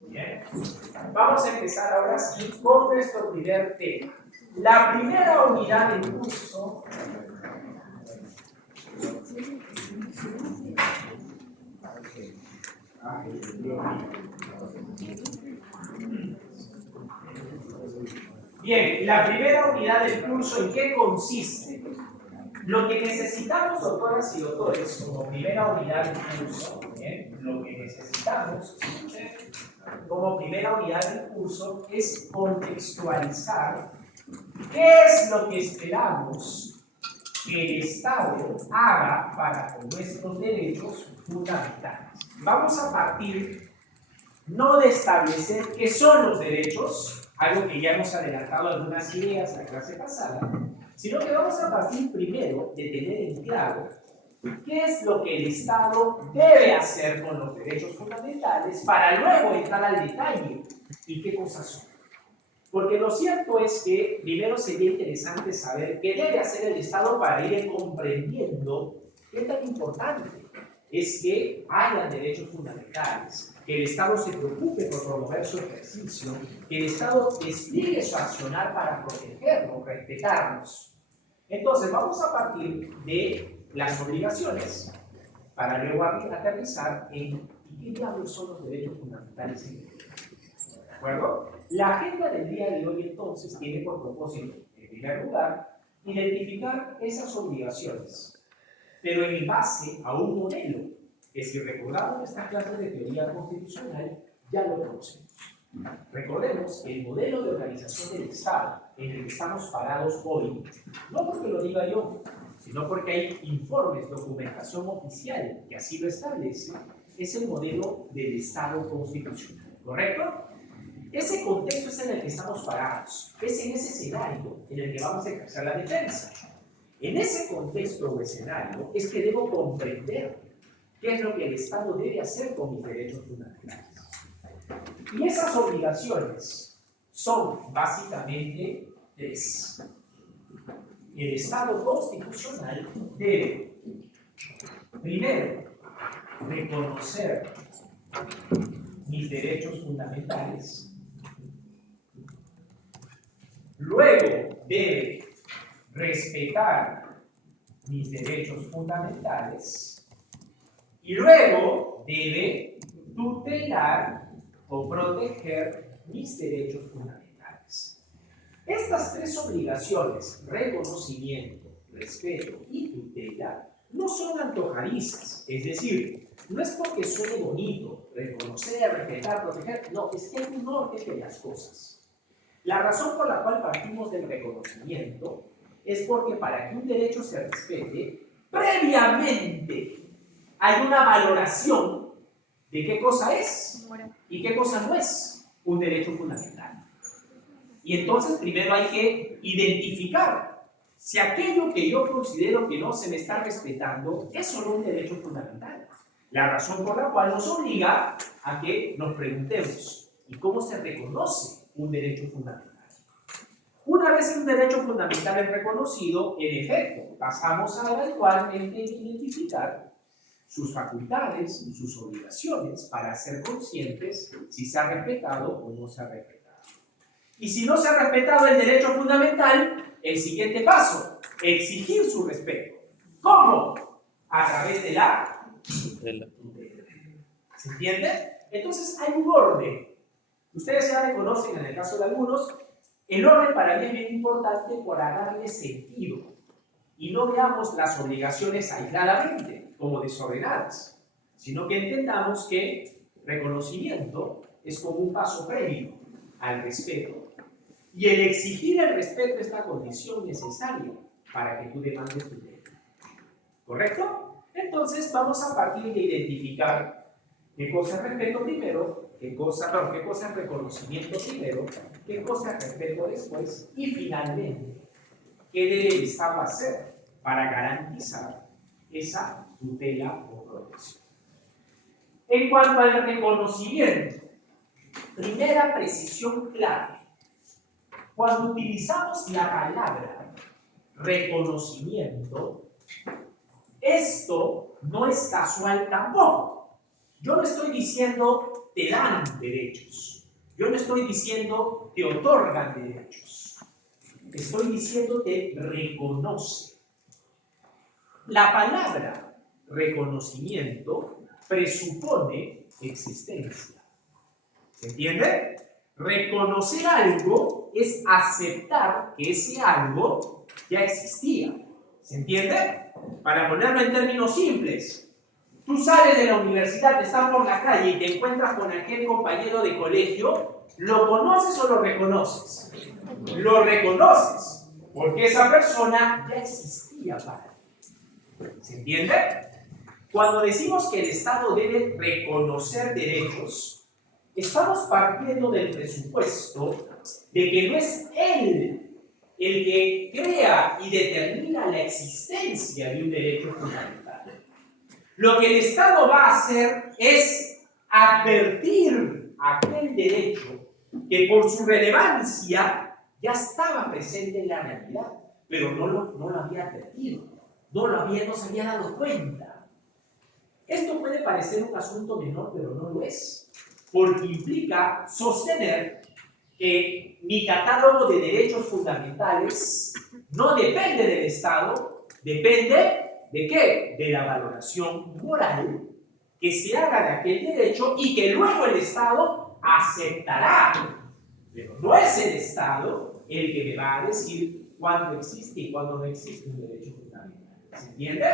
Bien, vamos a empezar ahora sí con nuestro primer tema. La primera unidad del curso Bien, la primera unidad del curso, ¿en qué consiste? Lo que necesitamos, doctoras y doctores, como primera unidad del curso, ¿bien? Lo que necesitamos, como primera unidad del curso, es contextualizar qué es lo que esperamos que el Estado haga para con nuestros derechos fundamentales. Vamos a partir no de establecer qué son los derechos, algo que ya hemos adelantado algunas ideas en la clase pasada, sino que vamos a partir primero de tener en claro qué es lo que el Estado debe hacer con los derechos fundamentales para luego entrar al detalle y qué cosas son. Porque lo cierto es que primero sería interesante saber qué debe hacer el Estado para ir comprendiendo qué tan importante es que haya derechos fundamentales, que el Estado se preocupe por promover su ejercicio, que el Estado despliegue su accionar para protegernos, respetarnos. Entonces vamos a partir de las obligaciones para luego aterrizar en qué diablos son los derechos fundamentales en el derecho. ¿De acuerdo? La agenda del día de hoy entonces tiene por propósito, en primer lugar, identificar esas obligaciones, pero en base a un modelo que, si recordamos esta clase de teoría constitucional, ya lo conocemos. Recordemos que el modelo de organización del Estado en el que estamos parados hoy, no porque lo diga yo, sino porque hay informes, documentación oficial que así lo establece, es el modelo del Estado constitucional, ¿correcto? Ese contexto es en el que estamos parados, es en ese escenario en el que vamos a ejercer la defensa. En ese contexto o escenario es que debo comprender qué es lo que el Estado debe hacer con mis derechos fundamentales. Y esas obligaciones son básicamente tres. El Estado constitucional debe, primero, reconocer mis derechos fundamentales. Luego debe respetar mis derechos fundamentales. Y luego debe tutelar o proteger mis derechos fundamentales. Estas tres obligaciones, reconocimiento, respeto y tutela, no son antojadizas, es decir, no es porque suene bonito reconocer, respetar, proteger, no, es que hay un orden de las cosas. La razón por la cual partimos del reconocimiento es porque para que un derecho se respete, previamente hay una valoración de qué cosa es y qué cosa no es un derecho fundamental. Y entonces primero hay que identificar si aquello que yo considero que no se me está respetando es solo un derecho fundamental. La razón por la cual nos obliga a que nos preguntemos, ¿y cómo se reconoce un derecho fundamental? Una vez que un derecho fundamental es reconocido, en efecto, pasamos a eventualmente identificar sus facultades y sus obligaciones para ser conscientes si se ha respetado o no se ha respetado. Y si no se ha respetado el derecho fundamental, el siguiente paso, exigir su respeto. ¿Cómo? A través de la tutela. ¿Se entiende? Entonces hay un orden. Ustedes ya reconocen, en el caso de algunos, el orden para mí es bien importante para darle sentido. Y no veamos las obligaciones aisladamente, como desordenadas, sino que entendamos que reconocimiento es como un paso previo al respeto. Y el exigir el respeto es la condición necesaria para que tú demandes tu derecho. ¿Correcto? Entonces vamos a partir de identificar qué cosa es respeto primero, qué cosa es reconocimiento primero, qué cosa es respeto después y finalmente qué debe el Estado hacer para garantizar esa tutela o protección. En cuanto al reconocimiento, primera precisión clave. Cuando utilizamos la palabra reconocimiento, esto no es casual tampoco. Yo no estoy diciendo te dan derechos. Yo no estoy diciendo te otorgan derechos. Estoy diciendo te reconoce. La palabra reconocimiento presupone existencia. ¿Se entiende? Reconocer algo es aceptar que ese algo ya existía. ¿Se entiende? Para ponerlo en términos simples, tú sales de la universidad, estás por la calle y te encuentras con aquel compañero de colegio, ¿lo conoces o lo reconoces? Lo reconoces, porque esa persona ya existía para ti. ¿Se entiende? Cuando decimos que el Estado debe reconocer derechos, estamos partiendo del presupuesto de que no es él el que crea y determina la existencia de un derecho fundamental. Lo que el Estado va a hacer es advertir aquel derecho que por su relevancia ya estaba presente en la realidad, pero no lo había advertido, no se había dado cuenta. Esto puede parecer un asunto menor, pero no lo es, porque implica sostener que mi catálogo de derechos fundamentales no depende del Estado, depende ¿de qué? De la valoración moral que se haga de aquel derecho y que luego el Estado aceptará. Pero no es el Estado el que me va a decir cuándo existe y cuándo no existe un derecho fundamental. ¿Se entiende?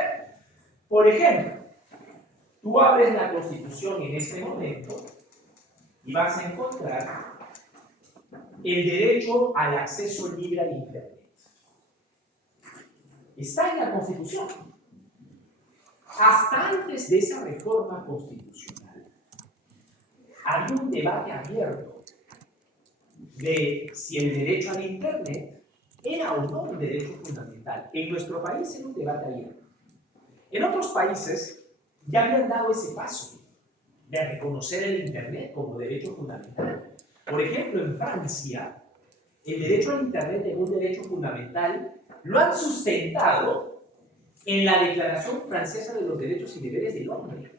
Por ejemplo, tú abres la Constitución en este momento y vas a encontrar el derecho al acceso libre al Internet. Está en la Constitución. Hasta antes de esa reforma constitucional, había un debate abierto de si el derecho al Internet era o no un derecho fundamental. En nuestro país era un debate abierto. En otros países ya habían dado ese paso de reconocer el Internet como derecho fundamental. Por ejemplo, en Francia, el derecho al Internet es un derecho fundamental, lo han sustentado en la Declaración Francesa de los Derechos y Deberes del Hombre.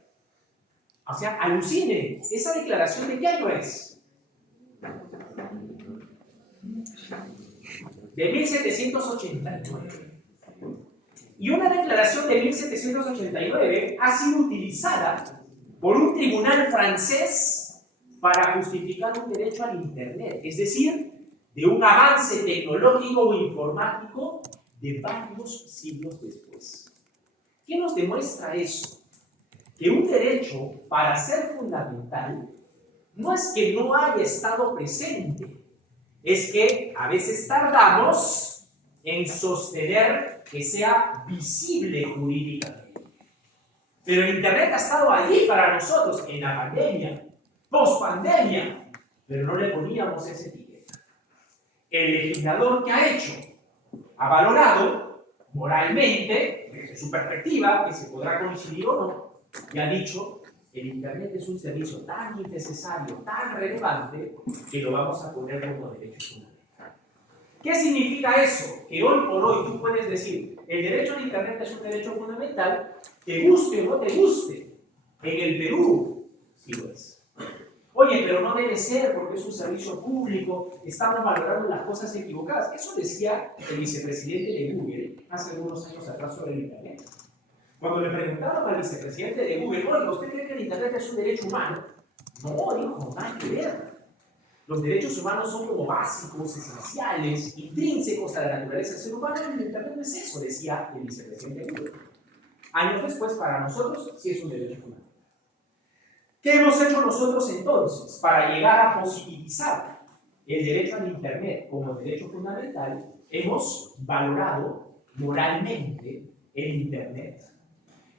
O sea, alucinen, ¿esa declaración de qué año es? De 1789. Y una declaración de 1789 ha sido utilizada por un tribunal francés para justificar un derecho al Internet, es decir, de un avance tecnológico o informático de varios siglos después. ¿Qué nos demuestra eso? Que un derecho, para ser fundamental, no es que no haya estado presente, es que a veces tardamos en sostener que sea visible jurídicamente. Pero el Internet ha estado allí para nosotros en la pandemia, post-pandemia, pero no le poníamos esa etiqueta. El legislador, ¿qué ha hecho? Ha valorado moralmente, desde su perspectiva, que se podrá coincidir o no, y ha dicho: el Internet es un servicio tan innecesario, tan relevante, que lo vamos a poner como derecho fundamental. ¿Qué significa eso? Que hoy por hoy tú puedes decir: el derecho al Internet es un derecho fundamental, te guste o no te guste. En el Perú sí lo es. Oye, pero no debe ser porque es un servicio público, estamos valorando las cosas equivocadas. Eso decía el vicepresidente de Google hace algunos años atrás sobre el Internet. Cuando le preguntaron al vicepresidente de Google: oye, ¿usted cree que el Internet es un derecho humano? No, dijo, nada que ver. Los derechos humanos son como básicos, esenciales, intrínsecos a la naturaleza del ser humano, y el Internet no es eso, decía el vicepresidente de Google. Años después, para nosotros, sí es un derecho humano. ¿Qué hemos hecho nosotros entonces para llegar a positivizar el derecho al Internet como derecho fundamental? Hemos valorado moralmente el Internet.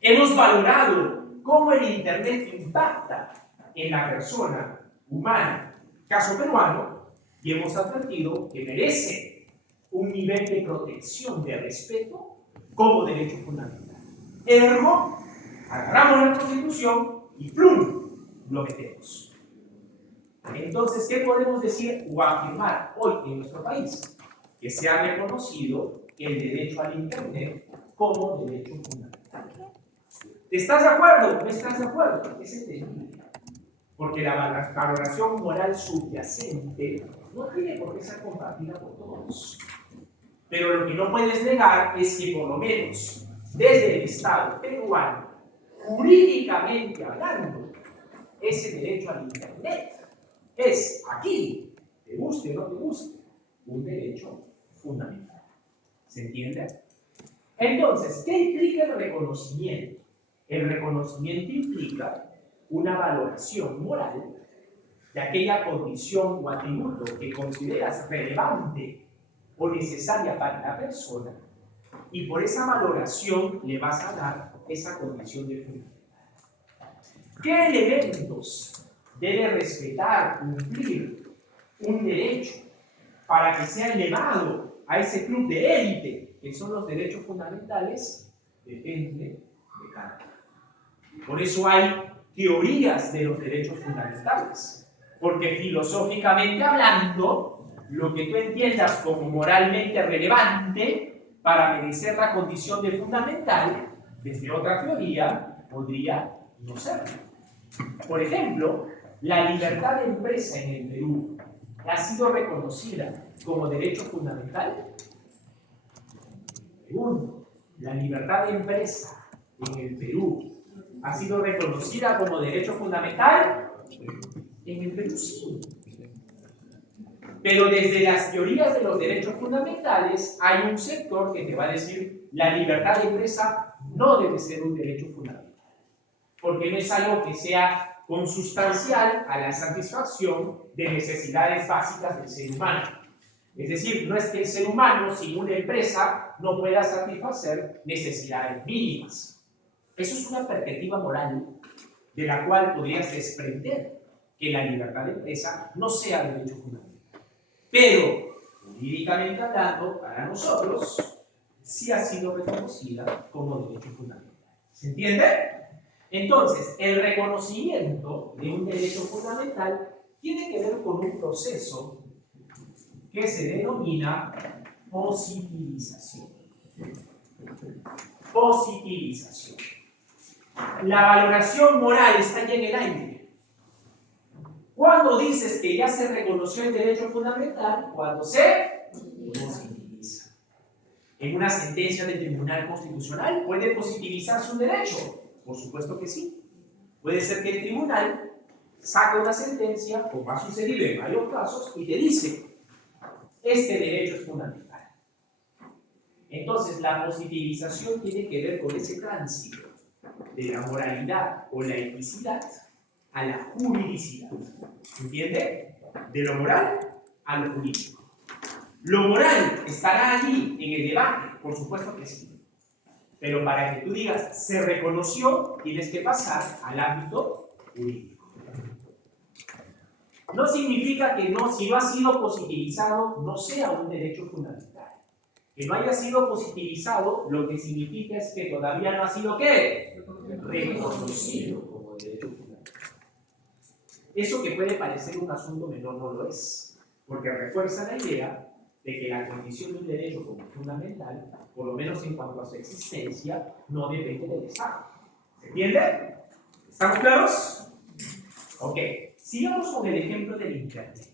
Hemos valorado cómo el Internet impacta en la persona humana, caso peruano, y hemos advertido que merece un nivel de protección, de respeto, como derecho fundamental. Ergo, agarramos la Constitución y ¡plum!, lo metemos. Entonces, ¿qué podemos decir o afirmar hoy en nuestro país? Que se ha reconocido el derecho al Internet como derecho fundamental. ¿Estás de acuerdo? ¿No estás de acuerdo? Es entendible. Porque la valoración moral subyacente no tiene por qué ser compartida por todos. Pero lo que no puedes negar es que por lo menos desde el Estado peruano, jurídicamente hablando, ese derecho al Internet es aquí, te guste o no te guste, un derecho fundamental. ¿Se entiende? Entonces, ¿qué implica el reconocimiento? El reconocimiento implica una valoración moral de aquella condición o atributo que consideras relevante o necesaria para la persona, y por esa valoración le vas a dar esa condición de fundamental. ¿Qué elementos debe respetar, cumplir un derecho para que sea elevado a ese club de élite que son los derechos fundamentales? Depende de cada uno. Por eso hay teorías de los derechos fundamentales, porque filosóficamente hablando, lo que tú entiendas como moralmente relevante para merecer la condición de fundamental, desde otra teoría, podría no serlo. Por ejemplo, la libertad de empresa en el Perú ha sido reconocida como derecho fundamental. Segundo, la libertad de empresa en el Perú ha sido reconocida como derecho fundamental. En el Perú sí. Pero desde las teorías de los derechos fundamentales hay un sector que te va a decir la libertad de empresa no debe ser un derecho fundamental, porque no es algo que sea consustancial a la satisfacción de necesidades básicas del ser humano. Es decir, no es que el ser humano sin una empresa no pueda satisfacer necesidades mínimas. Eso es una perspectiva moral de la cual podrías desprender que la libertad de empresa no sea derecho fundamental. Pero, jurídicamente hablando, para nosotros, sí ha sido reconocida como derecho fundamental. ¿Se entiende? Entonces, el reconocimiento de un derecho fundamental tiene que ver con un proceso que se denomina positivización. Positivización. La valoración moral está ya en el aire. ¿Cuándo dices que ya se reconoció el derecho fundamental? Cuando se positiviza. ¿En una sentencia del Tribunal Constitucional puede positivizarse un derecho? Por supuesto que sí. Puede ser que el tribunal saque una sentencia, como ha sucedido en varios casos, y te dice, este derecho es fundamental. Entonces, la positivización tiene que ver con ese tránsito de la moralidad o la eticidad a la juridicidad. ¿Entiende? De lo moral a lo jurídico. Lo moral estará allí en el debate, por supuesto que sí. Pero para que tú digas, se reconoció, tienes que pasar al ámbito jurídico. No significa que no, si no ha sido positivizado, no sea un derecho fundamental. Que no haya sido positivizado, lo que significa es que todavía no ha sido, ¿qué? Reconocido como derecho fundamental. Eso que puede parecer un asunto menor no lo es, porque refuerza la idea de que la condición de un derecho como fundamental, por lo menos en cuanto a su existencia, no depende del Estado. ¿Se entiende? ¿Estamos claros? Ok, sigamos con el ejemplo del Internet.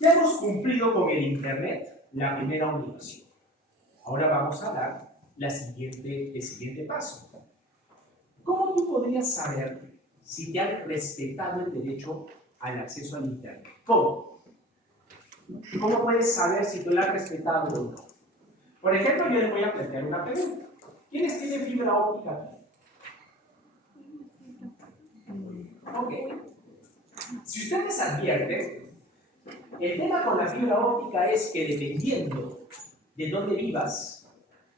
Ya hemos cumplido con el Internet la primera obligación. Ahora vamos a dar el siguiente paso. ¿Cómo tú podrías saber si te han respetado el derecho al acceso al Internet? ¿Cómo? ¿Cómo puedes saber si tú lo has respetado o no? Por ejemplo, yo les voy a plantear una pregunta. ¿Quiénes tienen fibra óptica aquí? Ok. Si ustedes advierten, el tema con la fibra óptica es que dependiendo de dónde vivas,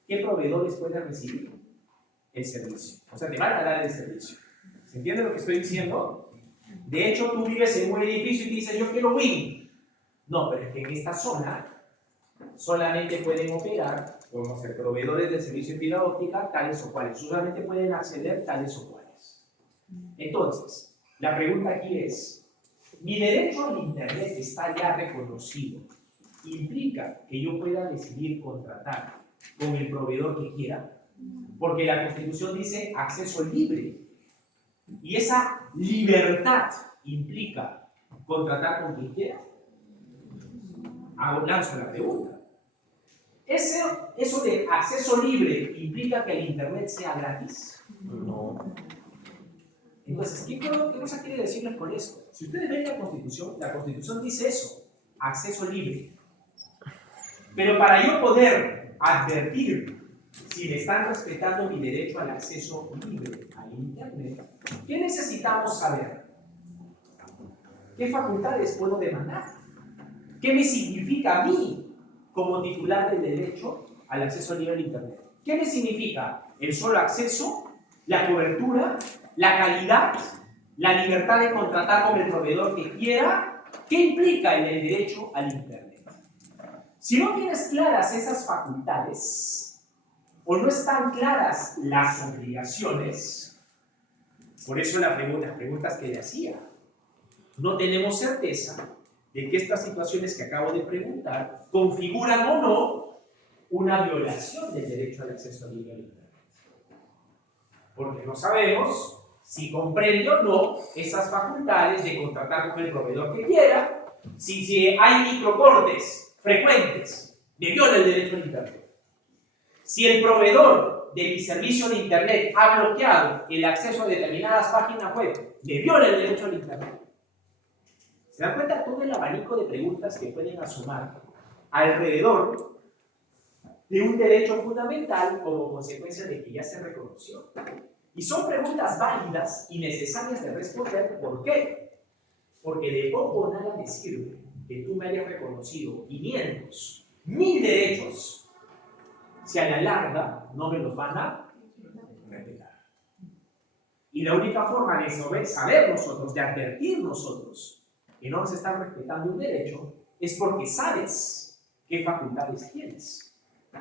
¿qué proveedores puedes recibir el servicio? O sea, te van a dar el servicio. ¿Se entiende lo que estoy diciendo? De hecho, tú vives en un edificio y dices, yo quiero Win. No, pero es que en esta zona solamente pueden operar, como ser proveedores de servicio de fibra óptica, tales o cuales. Solamente pueden acceder tales o cuales. Entonces, la pregunta aquí es, ¿mi derecho al Internet está ya reconocido? ¿Implica que yo pueda decidir contratar con el proveedor que quiera? Porque la Constitución dice acceso libre. Y esa libertad implica contratar con quien quiera. Lanzo la pregunta. ¿Eso de acceso libre implica que el Internet sea gratis? No. Entonces, ¿qué cosa quiere decirles con esto? Si ustedes ven la Constitución dice eso, acceso libre. Pero para yo poder advertir si me están respetando mi derecho al acceso libre al Internet, ¿qué necesitamos saber? ¿Qué facultades puedo demandar? ¿Qué me significa a mí como titular del derecho al acceso libre al Internet? ¿Qué me significa el solo acceso, la cobertura, la calidad, la libertad de contratar con el proveedor que quiera? ¿Qué implica el derecho al Internet? Si no tienes claras esas facultades, o no están claras las obligaciones, por eso las preguntas que le hacía, no tenemos certeza de que estas situaciones que acabo de preguntar configuran o no una violación del derecho al acceso libre al Internet. Porque no sabemos si comprende o no esas facultades de contratar con el proveedor que quiera, si hay microcortes frecuentes, me viola el derecho al Internet. Si el proveedor de mi servicio de Internet ha bloqueado el acceso a determinadas páginas web, me viola el derecho al Internet. ¿Se dan cuenta todo el abanico de preguntas que pueden asomar alrededor de un derecho fundamental como consecuencia de que ya se reconoció? Y son preguntas válidas y necesarias de responder. ¿Por qué? Porque de poco o nada me sirve que tú me hayas reconocido 500, 1000 derechos si a la larga no me los van a respetar. Y la única forma de saber nosotros, de advertir nosotros que no nos están respetando un derecho, es porque sabes qué facultades tienes.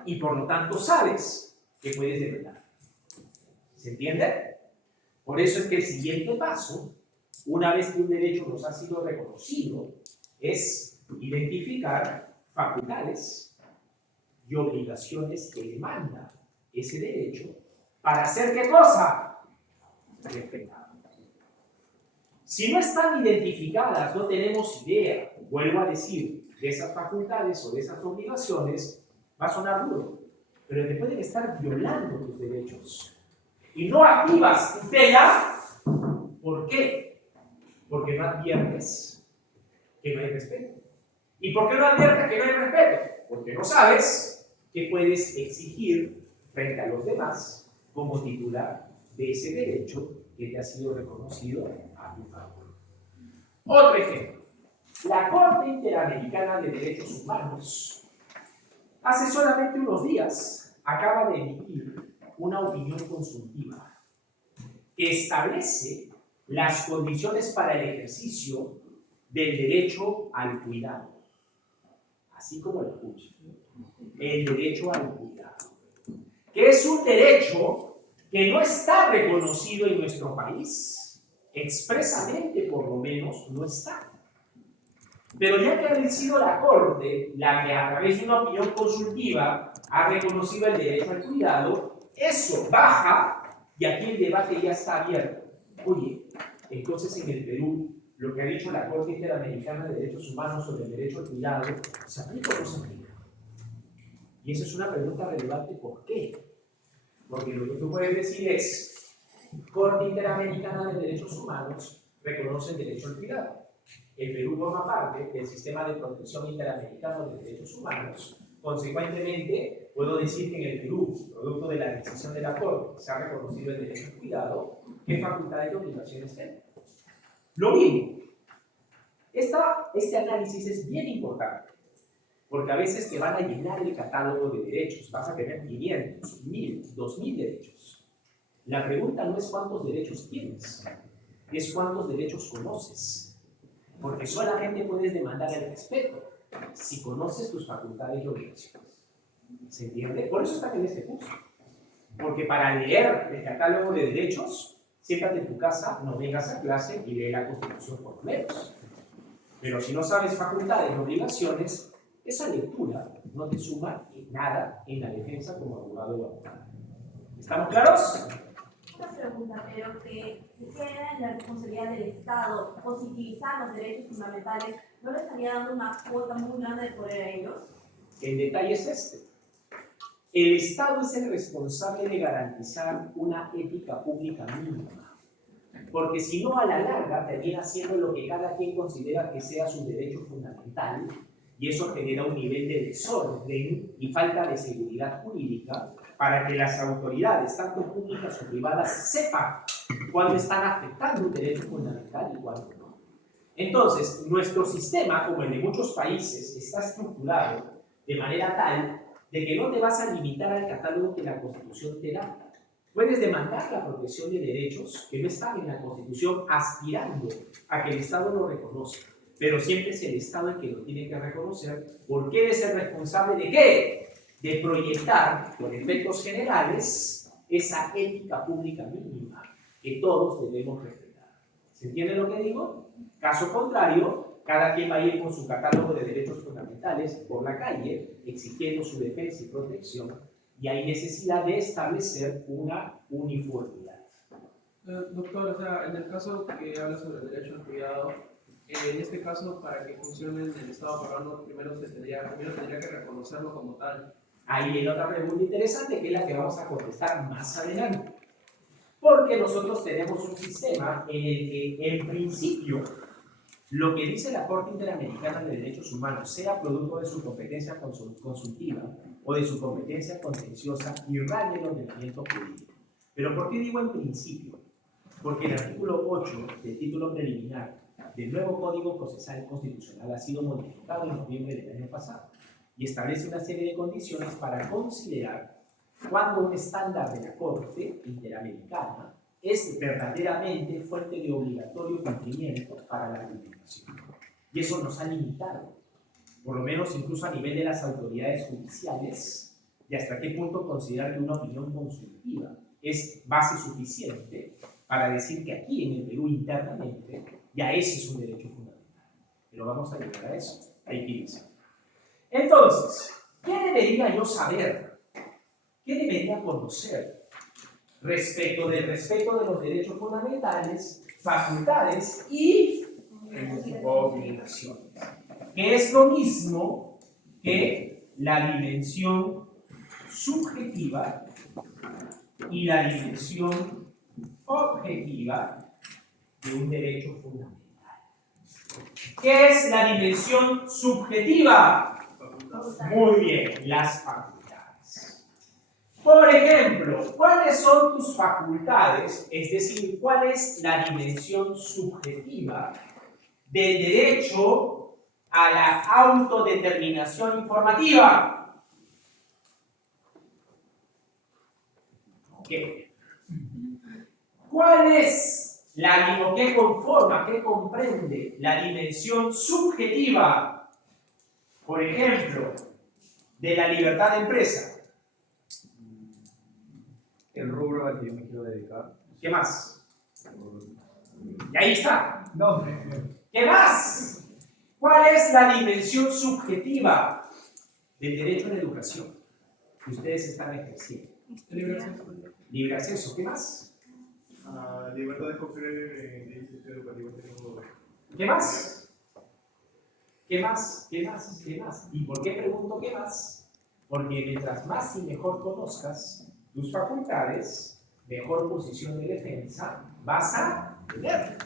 Y por lo tanto sabes que puedes demandar. ¿Se entiende? Por eso es que el siguiente paso, una vez que un derecho nos ha sido reconocido, es identificar facultades y obligaciones que demanda ese derecho para hacer ¿qué cosa? Respetar. Si no están identificadas, no tenemos idea, vuelvo a decir, de esas facultades o de esas obligaciones, va a sonar duro, pero te pueden estar violando tus derechos. Y no activas tutela, ¿por qué? Porque no adviertes que no hay respeto. ¿Y por qué no adviertes que no hay respeto? Porque no sabes qué puedes exigir frente a los demás como titular de ese derecho que te ha sido reconocido a tu favor. Otro ejemplo. La Corte Interamericana de Derechos Humanos hace solamente unos días acaba de emitir una opinión consultiva que establece las condiciones para el ejercicio del derecho al cuidado, así como lo escuchan, el derecho al cuidado, que es un derecho que no está reconocido en nuestro país, expresamente por lo menos no está. Pero ya que ha sido la Corte la que a través de una opinión consultiva ha reconocido el derecho al cuidado, eso baja y aquí el debate ya está abierto. Oye, entonces en el Perú, lo que ha dicho la Corte Interamericana de Derechos Humanos sobre el derecho al cuidado, ¿se aplica o no se aplica? Y esa es una pregunta relevante. ¿Por qué? Porque lo que tú puedes decir es, Corte Interamericana de Derechos Humanos reconoce el derecho al cuidado. El Perú forma parte del sistema de protección interamericano de derechos humanos. Consecuentemente, puedo decir que en el Perú, producto de la decisión de la Corte, se ha reconocido el derecho al cuidado, ¿qué facultades y obligaciones tiene? Lo mismo. Este análisis es bien importante, porque a veces te van a llenar el catálogo de derechos, vas a tener 500, 1000, 2000 derechos. La pregunta no es cuántos derechos tienes, es cuántos derechos conoces. Porque solamente puedes demandar el respeto si conoces tus facultades y obligaciones. ¿Se entiende? Por eso están en este curso. Porque para leer el catálogo de derechos, siéntate en tu casa, no vengas a clase y lee la Constitución por lo menos. Pero si no sabes facultades y obligaciones, esa lectura no te suma nada en la defensa como abogado o abogada. ¿Estamos claros? Una pregunta, pero que queda en la responsabilidad del Estado positivizar los derechos fundamentales, ¿no le estaría dando una cuota muy grande de poder a ellos? El detalle es este. El Estado es el responsable de garantizar una ética pública mínima, porque si no, a la larga termina siendo lo que cada quien considera que sea su derecho fundamental, y eso genera un nivel de desorden y falta de seguridad jurídica para que las autoridades, tanto públicas o privadas, sepan cuándo están afectando un derecho fundamental y cuándo no. Entonces, nuestro sistema, como el de muchos países, está estructurado de manera tal de que no te vas a limitar al catálogo que la Constitución te da. Puedes demandar la protección de derechos que no están en la Constitución aspirando a que el Estado lo reconozca, pero siempre es el Estado el que lo tiene que reconocer porque él es el responsable ¿de qué? De proyectar con efectos generales esa ética pública mínima que todos debemos respetar. ¿Se entiende lo que digo? Caso contrario, cada quien va a ir con su catálogo de derechos fundamentales por la calle exigiendo su defensa y protección, y hay necesidad de establecer una uniformidad. Doctor, o sea, en el caso que habla sobre el derecho al cuidado, en este caso, para que funcione en el Estado peruano, primero tendría que reconocerlo como tal. Ahí viene otra pregunta interesante, que es la que vamos a contestar más adelante. Porque nosotros tenemos un sistema en el que, en principio, lo que dice la Corte Interamericana de Derechos Humanos, sea producto de su competencia consultiva o de su competencia contenciosa, irradia el ordenamiento jurídico. ¿Pero por qué digo en principio? Porque el artículo 8 del título preliminar del nuevo Código Procesal Constitucional ha sido modificado en noviembre del año pasado y establece una serie de condiciones para considerar cuando un estándar de la Corte Interamericana es verdaderamente fuente de obligatorio cumplimiento para la argumentación. Y eso nos ha limitado, por lo menos incluso a nivel de las autoridades judiciales, y hasta qué punto considerar que una opinión consultiva es base suficiente para decir que aquí en el Perú internamente ya ese es un derecho fundamental. Pero vamos a llegar a eso, hay que irse. Entonces, ¿qué debería yo saber? ¿Qué debería conocer respecto del respeto de los derechos fundamentales, facultades y obligaciones? Que es lo mismo que la dimensión subjetiva y la dimensión objetiva de un derecho fundamental. ¿Qué es la dimensión subjetiva? Muy bien, las facultades. Por ejemplo, ¿cuáles son tus facultades? Es decir, ¿cuál es la dimensión subjetiva del derecho a la autodeterminación informativa? Ok. ¿Cuál es o qué conforma, qué comprende la dimensión subjetiva, por ejemplo, de la libertad de empresa? El rubro al que yo me quiero dedicar. ¿Qué más? Y ahí está. No, ¿Qué más? ¿Cuál es la dimensión subjetiva del derecho a la educación que ustedes están ejerciendo? Libre acceso. Libre acceso. ¿Qué más? libertad de escoger el instituto educativo que tengo. ¿Qué más? ¿Qué más? ¿Qué más? ¿Qué más? ¿Y por qué pregunto qué más? Porque mientras más y mejor conozcas tus facultades, mejor posición de defensa vas a tener.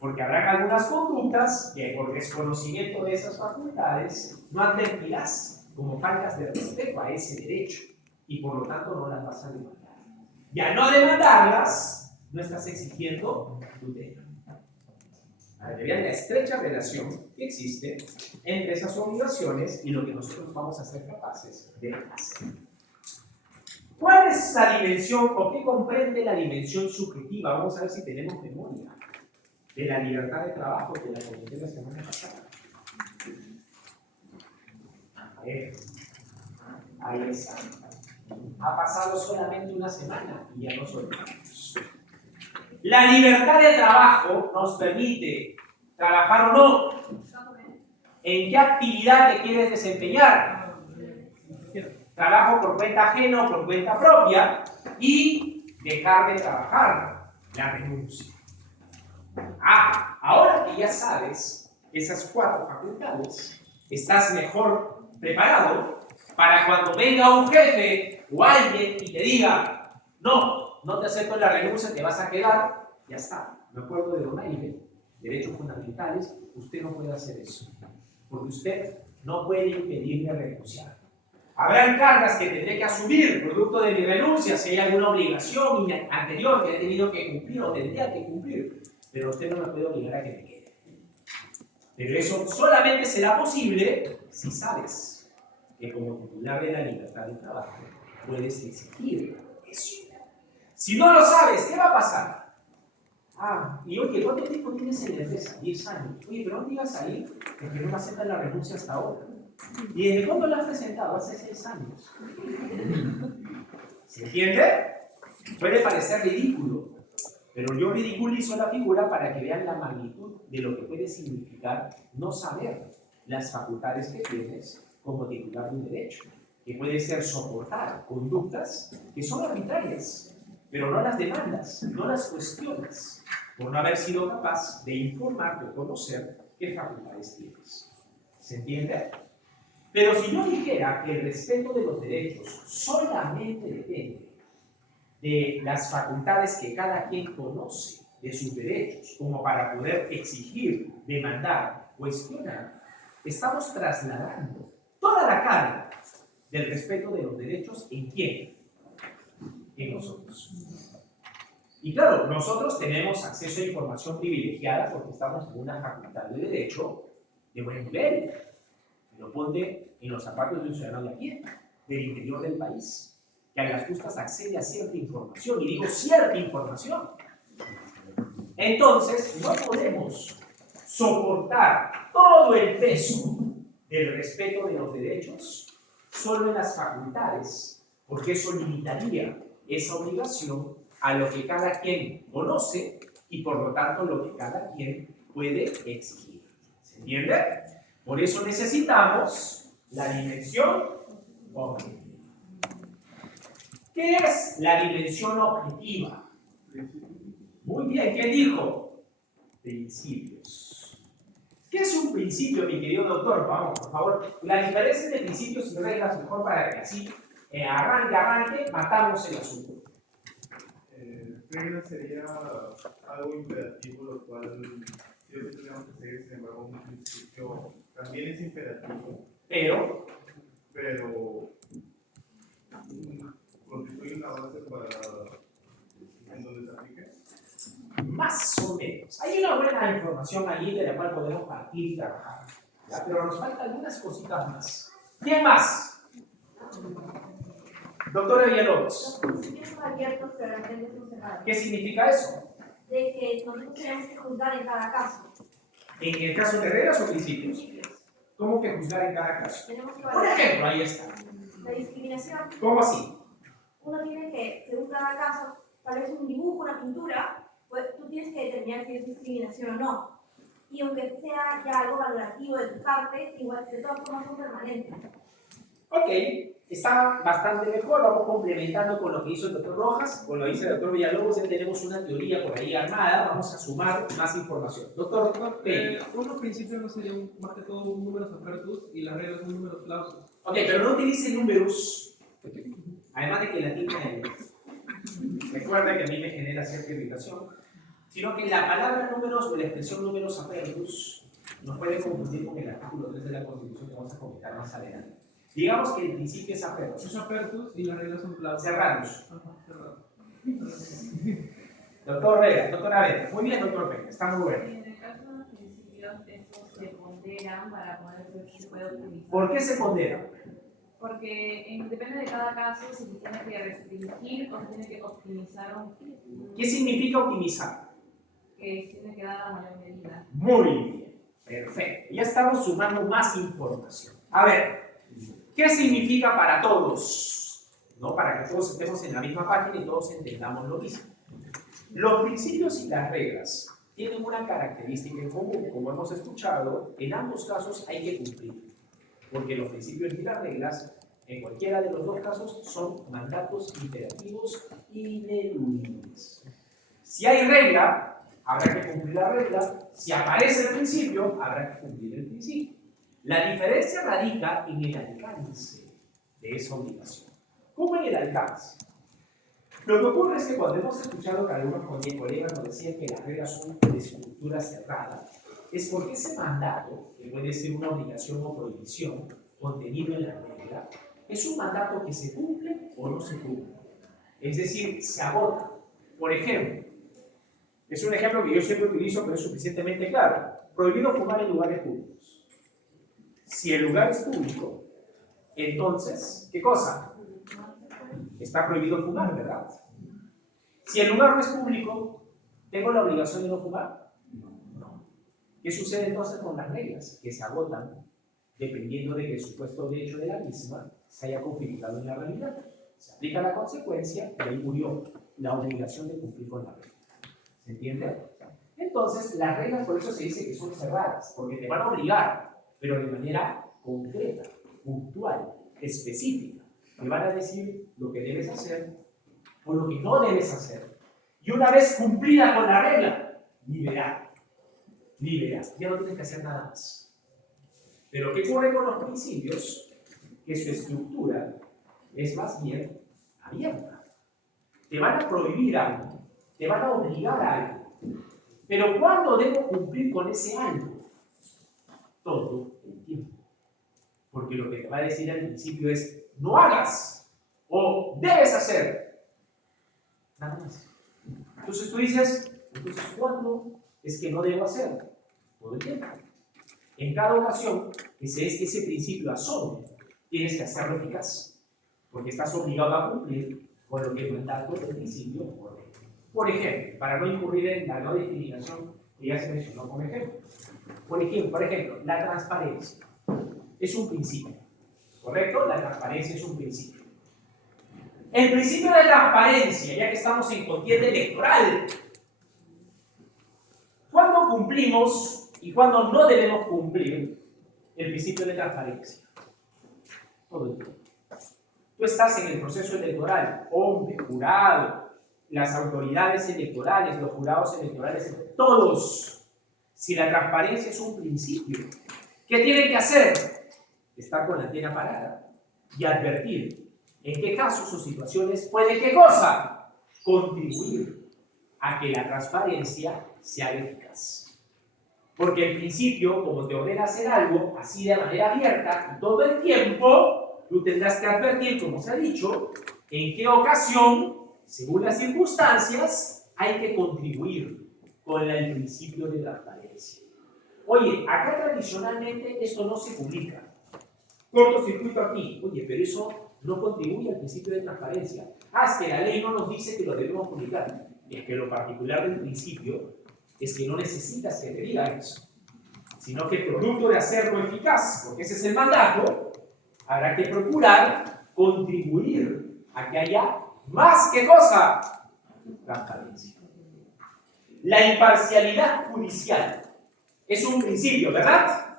Porque habrá algunas conductas que por desconocimiento de esas facultades no advertirás como faltas de respeto a ese derecho y por lo tanto no las vas a demandar. Y al no demandarlas, no estás exigiendo tutela. Vean la estrecha relación que existe entre esas obligaciones y lo que nosotros vamos a ser capaces de hacer. ¿Cuál es la dimensión o qué comprende la dimensión subjetiva? Vamos a ver si tenemos memoria de la libertad de trabajo que la comenté la semana pasada. A ver, ahí está. Ha pasado solamente una semana y ya nos olvidamos. La libertad de trabajo nos permite trabajar o no. ¿En qué actividad te quieres desempeñar? Trabajo por cuenta ajena o por cuenta propia. Y dejar de trabajar, la renuncia. Ahora que ya sabes esas 4 facultades, estás mejor preparado para cuando venga un jefe o alguien y te diga, no te acepto la renuncia, te vas a quedar, ya está. Me acuerdo de Donaire, derechos fundamentales, usted no puede hacer eso, porque usted no puede impedirme renunciar. Habrán cargas que tendré que asumir producto de mi renuncia, si hay alguna obligación anterior que he tenido que cumplir o tendría que cumplir, pero usted no me puede obligar a que me quede. Pero eso solamente será posible si sabes que como titular de la libertad de trabajo puedes exigir eso. Si no lo sabes, ¿qué va a pasar? Y oye, ¿cuánto tiempo tienes en la empresa? 10 años. Oye, pero no digas ahí porque no me aceptan la renuncia hasta ahora. ¿Y desde cuándo la has presentado? Hace 6 años. ¿Se entiende? Puede parecer ridículo, pero yo ridiculizo la figura para que vean la magnitud de lo que puede significar no saber las facultades que tienes como titular de un derecho, que puede ser soportar conductas que son arbitrarias, pero no las demandas, no las cuestionas, por no haber sido capaz de informar o conocer qué facultades tienes. ¿Se entiende? Pero si yo dijera que el respeto de los derechos solamente depende de las facultades que cada quien conoce de sus derechos, como para poder exigir, demandar, cuestionar, estamos trasladando toda la carga del respeto de los derechos ¿en quién? En nosotros. Y claro, nosotros tenemos acceso a información privilegiada porque estamos en una facultad de derecho de buen nivel. Pero ponte en los zapatos de un ciudadano de a pie, del interior del país, que a las justas accede a cierta información, y digo cierta información. Entonces, no podemos soportar todo el peso del respeto de los derechos solo en las facultades, porque eso limitaría esa obligación a lo que cada quien conoce y por lo tanto lo que cada quien puede exigir. ¿Se entiende? Por eso necesitamos la dimensión objetiva. ¿Qué es la dimensión objetiva? Muy bien, ¿qué dijo? Principios. ¿Qué es un principio, mi querido doctor? Vamos, por favor. La diferencia entre principios y reglas, mejor para que así arranque, matamos el asunto. Regla sería algo imperativo, lo cual yo que tenemos que seguir, sin embargo, un principio también es imperativo, pero constituye una base para en donde se aplique. Más o menos. Hay una buena información allí de la cual podemos partir y trabajar. ¿Ya? Pero nos faltan algunas cositas más. ¿Quién más? Doctora Villalobos. Los principios son abiertos, pero las leyes son cerradas. ¿Qué significa eso? De que nosotros tenemos que juzgar en cada caso. ¿En el caso de reglas o principios? ¿Cómo que juzgar en cada caso? Tenemos que Por evaluar ejemplo, ahí está. la discriminación. ¿Cómo así? Uno tiene que, según cada caso, tal vez un dibujo, una pintura, pues tú tienes que determinar si es discriminación o no. Y aunque sea ya algo valorativo de tu parte, igual de todas formas son permanentes. Ok, está bastante mejor. Vamos complementando con lo que hizo el doctor Rojas, con lo que hizo el doctor Villalobos. Ya tenemos una teoría por ahí armada. Vamos a sumar más información. Doctor, Unos principios no serían más que todo un número apertus y las reglas son números clausus. ok, pero no utilice números. Además de que la tinta recuerda que a mí me genera cierta irritación, sino que la palabra números o la expresión números apertus nos puede confundir con el artículo 3 de la Constitución que vamos a comentar más adelante. Digamos que el principio es apertus. Es apertus y las reglas son clausus. Cerrados. Ajá, cerrado. Doctor Vega, doctora Vega. Muy bien, doctor Vega, está muy bueno. En el caso de los principios, estos se ponderan para poder ver si se puede optimizar. ¿Por qué se pondera? Porque depende de cada caso si se tiene que restringir o se tiene que optimizar o ¿Qué significa optimizar? que se tiene que dar la mayor medida. Muy bien, perfecto. Ya estamos sumando más información. A ver, ¿qué significa para todos? ¿No? Para que todos estemos en la misma página y todos entendamos lo mismo. Los principios y las reglas tienen una característica en común. Como hemos escuchado, en ambos casos hay que cumplir. Porque los principios y las reglas En cualquiera de los dos casos son mandatos imperativos ineludibles. Si hay regla, habrá que cumplir la regla. Si aparece el principio, habrá que cumplir el principio. La diferencia radica en el alcance de esa obligación. ¿Cómo en el alcance? Lo que ocurre es que cuando hemos escuchado que algunos colegas nos decían que las reglas son de estructura cerrada, es porque ese mandato, que puede ser una obligación o prohibición contenido en la regla, es un mandato que se cumple o no se cumple. Es decir, se agota. Por ejemplo, es un ejemplo que yo siempre utilizo, pero es suficientemente claro. Prohibido fumar en lugares públicos. Si el lugar es público, entonces, ¿qué cosa? Está prohibido fumar, ¿verdad? Si el lugar no es público, ¿tengo la obligación de no fumar? No. ¿Qué sucede entonces con las reglas? Que se agotan dependiendo de que el supuesto derecho de la misma se haya configurado en la realidad. Se aplica la consecuencia y ahí murió la obligación de cumplir con la regla. ¿Se entiende? Entonces, las reglas por eso se dice que son cerradas, porque te van a obligar, pero de manera concreta, puntual, específica. Te van a decir lo que debes hacer o lo que no debes hacer. Y una vez cumplida con la regla, liberar. Ya no tienes que hacer nada más. Pero ¿qué ocurre con los principios? Que su estructura es más bien abierta. Te van a prohibir algo, te van a obligar a algo. Pero ¿cuándo debo cumplir con ese algo? Todo el tiempo. Porque lo que te va a decir al principio es, no hagas o debes hacer. Nada más. Entonces tú dices, entonces ¿cuándo es que no debo hacer? Todo el tiempo. En cada ocasión que ese principio asome, tienes que hacerlo eficaz. Porque estás obligado a cumplir con lo que el mandato del principio ordena. Por ejemplo, para no incurrir en la no discriminación que ya se mencionó como ejemplo. Por ejemplo, la transparencia es un principio. ¿Correcto? La transparencia es un principio. El principio de transparencia, ya que estamos en contienda electoral, ¿cuándo cumplimos y cuándo no debemos cumplir el principio de transparencia? Todo el tiempo. Tú estás en el proceso electoral, hombre, jurado, las autoridades electorales, los jurados electorales, todos. Si la transparencia es un principio, ¿qué tienen que hacer? Estar con la antena parada y advertir en qué casos o situaciones puede, ¿qué cosa? Contribuir a que la transparencia sea eficaz. Porque el principio, como te ordena hacer algo así de manera abierta y todo el tiempo, tú tendrás que advertir, como se ha dicho, en qué ocasión, según las circunstancias, hay que contribuir con el principio de transparencia. Oye, acá tradicionalmente esto no se publica. Cortocircuito aquí. Oye, pero eso no contribuye al principio de transparencia. Es que la ley no nos dice que lo debemos publicar. Es que lo particular del principio es que no necesitas que te diga eso, sino que producto de hacerlo eficaz, porque ese es el mandato, habrá que procurar contribuir a que haya más que cosa, transparencia. La imparcialidad judicial es un principio, ¿verdad?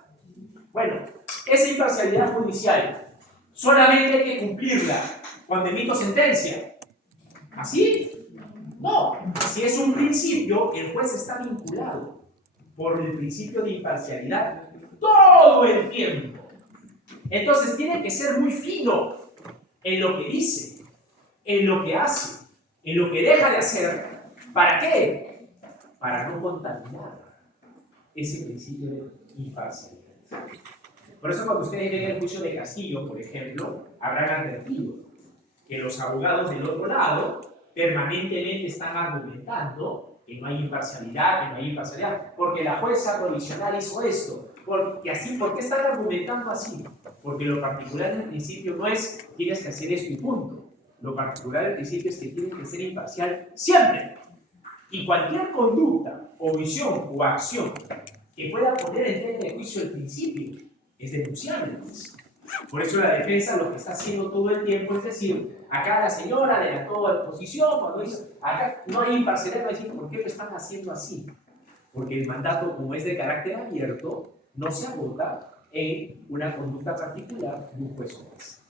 Bueno, esa imparcialidad judicial solamente hay que cumplirla cuando emito sentencia. ¿Así? No. Si es un principio, el juez está vinculado por el principio de imparcialidad todo el tiempo. Entonces tiene que ser muy fino en lo que dice, en lo que hace, en lo que deja de hacer. ¿Para qué? Para no contaminar ese principio de imparcialidad. Por eso cuando ustedes ven el juicio de Castillo, por ejemplo, habrán advertido que los abogados del otro lado permanentemente están argumentando que no hay imparcialidad, porque la jueza provisional hizo esto. ¿Por qué están argumentando así? Porque lo particular del principio no es tienes que hacer esto y punto. Lo particular del principio es que tienes que ser imparcial siempre. Y cualquier conducta, omisión o acción que pueda poner en tela de juicio el principio es denunciable. Por eso la defensa lo que está haciendo todo el tiempo es decir, acá la señora adelantó a la oposición, cuando dice, acá no hay imparcialidad, va a decir, ¿por qué lo están haciendo así? Porque el mandato, como es de carácter abierto, no se agota en una conducta particular de un juez o juez.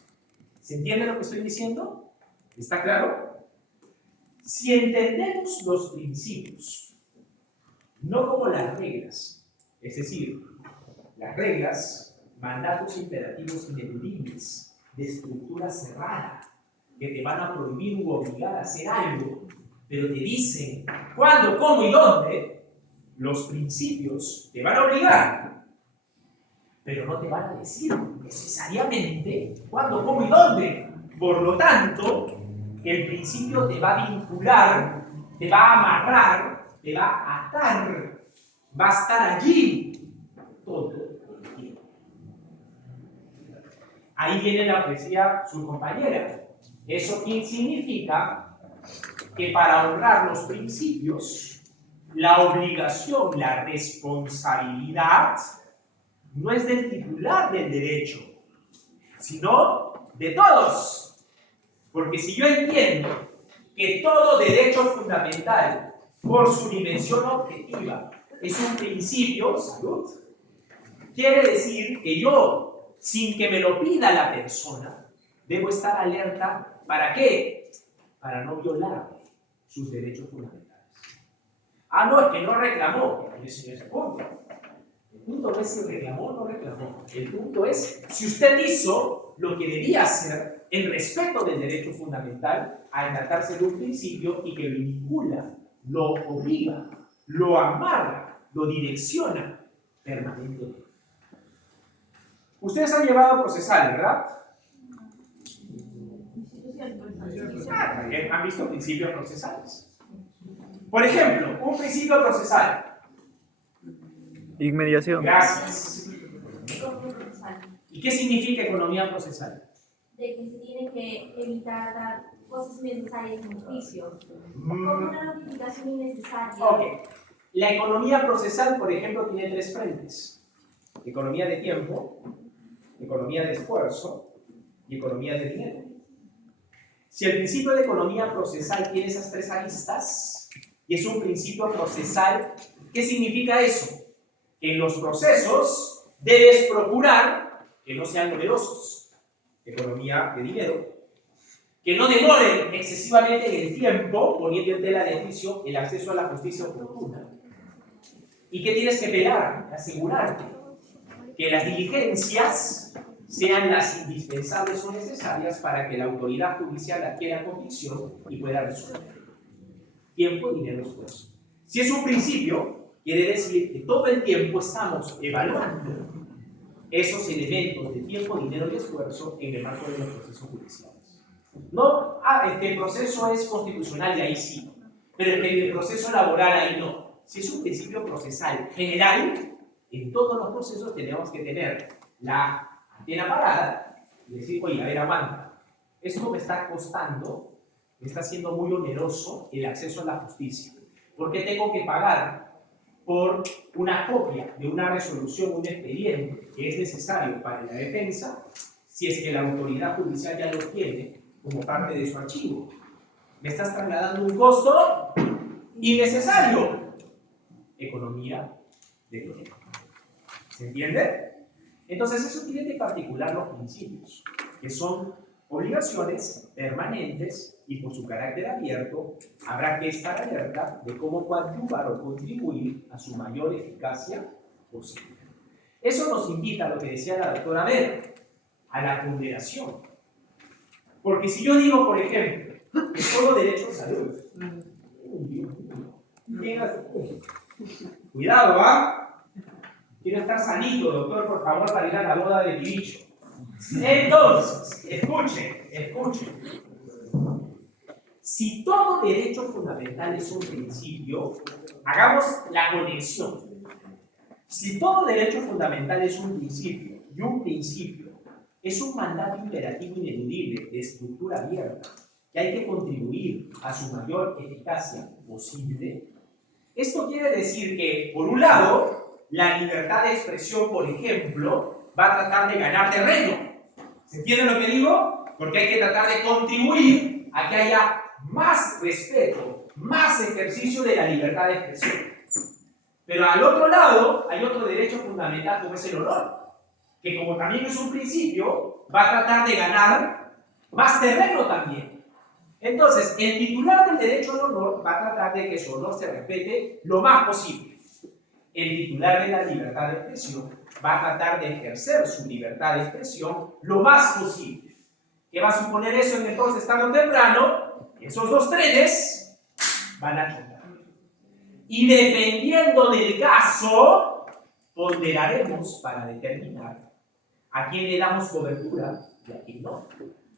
¿Se entiende lo que estoy diciendo? ¿Está claro? Si entendemos los principios, no como las reglas, es decir, las reglas, mandatos imperativos ineludibles, de estructura cerrada, que te van a prohibir u obligar a hacer algo, pero te dicen cuándo, cómo y dónde, los principios te van a obligar, pero no te van a decir necesariamente cuándo, cómo y dónde. Por lo tanto, el principio te va a vincular, te va a amarrar, te va a atar, va a estar allí todo el tiempo. Ahí viene la poesía su compañera. ¿Eso qué significa? Que para honrar los principios, la obligación, la responsabilidad, no es del titular del derecho, sino de todos. Porque si yo entiendo que todo derecho fundamental, por su dimensión objetiva, es un principio, salud, quiere decir que yo, sin que me lo pida la persona, debo estar alerta. ¿Para qué? Para no violar sus derechos fundamentales. Ah, no, es que no reclamó. Ese es el punto. El punto no es si reclamó o no reclamó. El punto es si usted hizo lo que debía hacer en respeto del derecho fundamental a tratarse de un principio y que lo vincula, lo obliga, lo amarra, lo direcciona permanentemente. Ustedes han llevado procesal, ¿verdad? También han visto principios procesales. Por ejemplo, un principio procesal. Inmediación. Gracias. Economía procesal. ¿Y qué significa economía procesal? De que se tiene que evitar dar cosas innecesarias en el juicio. Como una notificación innecesaria. Ok. La economía procesal, por ejemplo, tiene tres frentes. Economía de tiempo, economía de esfuerzo y economía de dinero. Si el principio de economía procesal tiene esas tres aristas y es un principio procesal, ¿qué significa eso? Que en los procesos debes procurar que no sean onerosos, economía de dinero, que no demoren excesivamente en el tiempo, poniendo en tela de juicio el acceso a la justicia oportuna. ¿Y qué tienes que pegar? Asegurarte que las diligencias sean las indispensables o necesarias para que la autoridad judicial adquiera convicción y pueda resolver. Tiempo, dinero, esfuerzo. Si es un principio, quiere decir que todo el tiempo estamos evaluando esos elementos de tiempo, dinero y esfuerzo en el marco de los procesos judiciales. No, el proceso es constitucional y ahí sí, pero el proceso laboral ahí no. Si es un principio procesal general, en todos los procesos tenemos que tener la antena parada y decir, oye, a ver, aguanta, esto me está costando, me está siendo muy oneroso el acceso a la justicia. ¿Por qué tengo que pagar por una copia de una resolución, un expediente que es necesario para la defensa, si es que la autoridad judicial ya lo tiene como parte de su archivo? Me estás trasladando un costo innecesario. Economía de dinero. ¿Se entiende? Entonces eso tiene de particular los principios, que son obligaciones permanentes y por su carácter abierto habrá que estar alerta de cómo coadyuvar o contribuir a su mayor eficacia posible. Eso nos invita a lo que decía la doctora Ver, a la ponderación. Porque si yo digo, por ejemplo, que todo derecho a salud, cuidado, ¿ah? Quiero estar sanito, doctor, por favor, para ir a la boda de mi bicho. Entonces, escuchen. Si todo derecho fundamental es un principio, hagamos la conexión. Si todo derecho fundamental es un principio y un principio es un mandato imperativo ineludible de estructura abierta que hay que contribuir a su mayor eficacia posible, esto quiere decir que, por un lado, la libertad de expresión, por ejemplo, va a tratar de ganar terreno. ¿Se entiende lo que digo? Porque hay que tratar de contribuir a que haya más respeto, más ejercicio de la libertad de expresión. Pero al otro lado hay otro derecho fundamental como es el honor, que como también es un principio, va a tratar de ganar más terreno también. Entonces, el titular del derecho al honor va a tratar de que su honor se respete lo más posible. El titular de la libertad de expresión va a tratar de ejercer su libertad de expresión lo más posible. ¿Qué va a suponer eso en entonces, tarde o temprano? Esos dos trenes van a chocar. Y dependiendo del caso, ponderaremos para determinar a quién le damos cobertura y a quién no.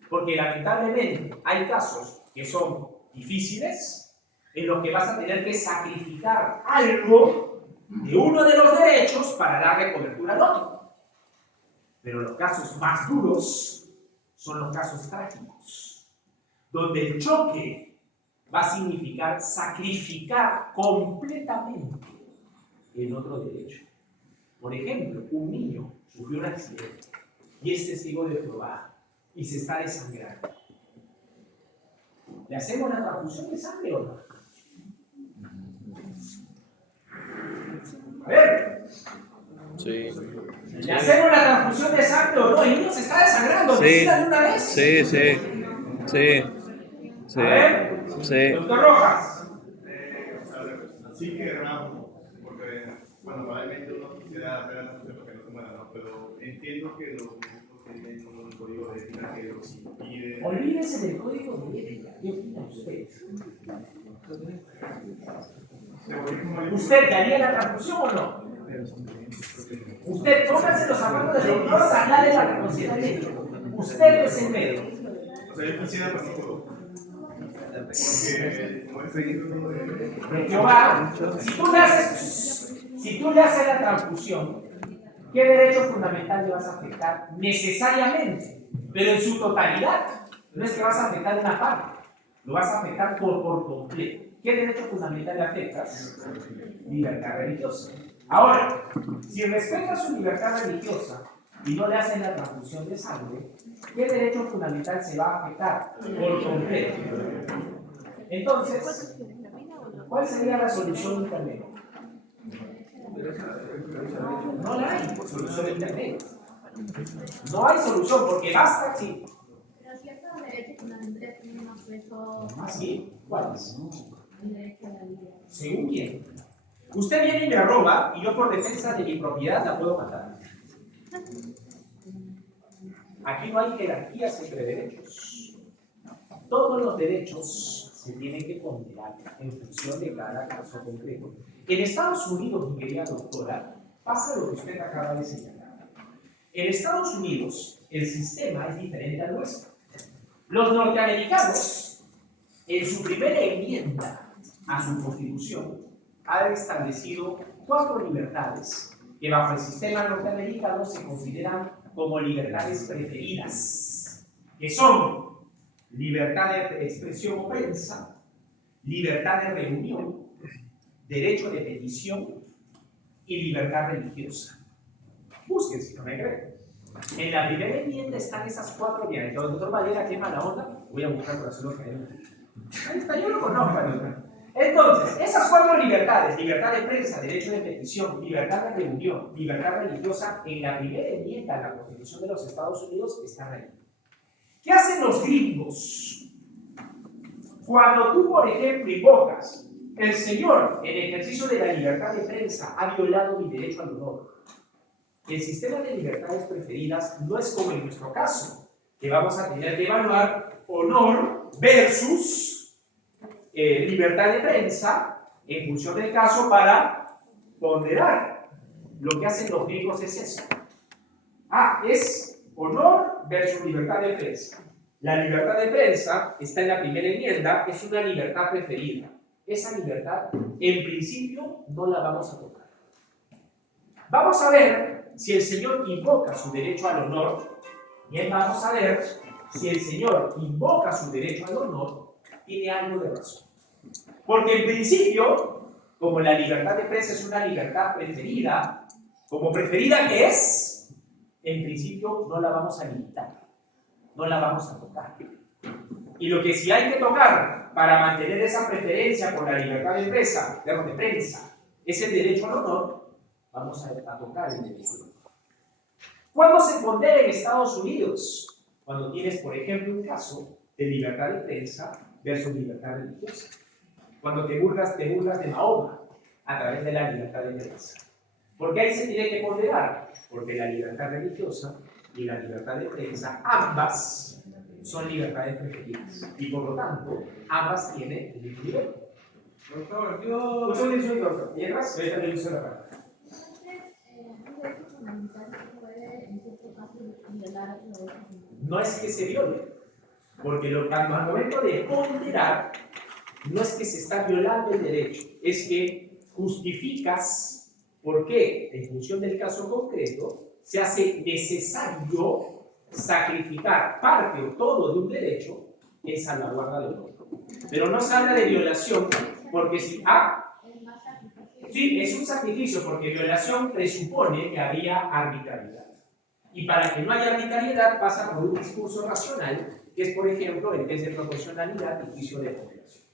Porque lamentablemente hay casos que son difíciles, en los que vas a tener que sacrificar algo de uno de los derechos para darle cobertura al otro. Pero los casos más duros son los casos trágicos, donde el choque va a significar sacrificar completamente el otro derecho. Por ejemplo, un niño sufrió un accidente y es testigo de Jehová y se está desangrando. ¿Le hacemos la transfusión de sangre o no? A ver. Sí. ¿Le hacemos la transfusión de sangre o no? El niño se está desangrando. Sí. ¿Decídalo una vez? Sí, sí. Sí. Sí. A ver. Sí. Doctor Rojas. A ver, así que raro, porque, bueno, probablemente uno quisiera hacer la transfusión porque no se muera, ¿no? Pero entiendo que los médicos tienen un código de ética que los impide. Olvídese del código de ética. ¿Qué opina usted? ¿Usted le haría la transfusión o no? Usted, póngase los zapatos del doctor, sacarle la reconciliación. Usted es el médico. O sea, yo quisiera, pero no puedo. Porque, como es De Jehová, si tú le haces la transfusión, ¿qué derecho fundamental le vas a afectar? Necesariamente, pero en su totalidad. No es que vas a afectar una parte, lo vas a afectar por completo. ¿Qué derecho fundamental le afectas? Libertad religiosa. Ahora, si respetas su libertad religiosa y no le hacen la transfusión de sangre, ¿qué derecho fundamental se va a afectar por completo? Entonces, ¿cuál sería la solución intermedia? No la hay solución intermedia. No hay solución porque basta sí. Pero ciertos derechos fundamentales tienen más peso. ¿Así? ¿Cuáles? El derecho a la vida. ¿Según quién? Usted viene y me roba y yo por defensa de mi propiedad la puedo matar. Aquí no hay jerarquías entre derechos. Todos los derechos se tienen que ponderar en función de cada caso concreto. En Estados Unidos, mi querida doctora, pasa lo que usted acaba de señalar. En Estados Unidos, el sistema es diferente al nuestro. Los norteamericanos, en su primera enmienda a su constitución, han establecido 4 libertades que bajo el sistema norteamericano se consideran como libertades preferidas, que son libertad de expresión o prensa, libertad de reunión, derecho de petición y libertad religiosa. Busquen si no me creen. En la primera enmienda están esas 4 libertades. El doctor Valera, qué mala onda, voy a buscar por hacerlo que ahí está, yo lo conozco. Entonces, esas 4 libertades, libertad de prensa, derecho de petición, libertad de reunión, libertad religiosa, en la primera enmienda a la Constitución de los Estados Unidos están ahí. ¿Qué hacen los gringos? Cuando tú, por ejemplo, invocas, el Señor, en ejercicio de la libertad de prensa, ha violado mi derecho al honor. El sistema de libertades preferidas no es como en nuestro caso, que vamos a tener que evaluar honor versus libertad de prensa en función del caso para ponderar. Lo que hacen los gringos es eso. Es honor versus libertad de prensa. La libertad de prensa está en la primera enmienda, es una libertad preferida. Esa libertad, en principio, no la vamos a tocar. Vamos a ver si el Señor invoca su derecho al honor. Bien, vamos a ver si el Señor invoca su derecho al honor, tiene algo de razón. Porque en principio, como la libertad de prensa es una libertad preferida, como preferida que es, en principio no la vamos a limitar, no la vamos a tocar. Y lo que sí hay que tocar para mantener esa preferencia por la libertad de prensa, es el derecho al honor, vamos a tocar el derecho al honor. ¿Cuándo se pondera en Estados Unidos? cuando tienes, por ejemplo, un caso de libertad de prensa versus libertad religiosa. Cuando te burlas de Mahoma a través de la libertad de prensa. ¿Por qué ahí se tiene que ponderar? Porque la libertad religiosa y la libertad de prensa, ambas son libertades preferidas. Y por lo tanto, ambas tienen el mismo nivel. Doctor, yo... Pues un insulto, doctor. Y además, ahorita le uso la palabra. No es que se viole, porque al momento de ponderar, no es que se está violando el derecho, es que justificas por qué, en función del caso concreto, se hace necesario sacrificar parte o todo de un derecho en salvaguarda del otro. Pero no se habla de violación, porque si... Sí, es un sacrificio, porque violación presupone que había arbitrariedad. Y para que no haya arbitrariedad pasa por un discurso racional, que es, por ejemplo, el test de proporcionalidad y juicio de ponderación.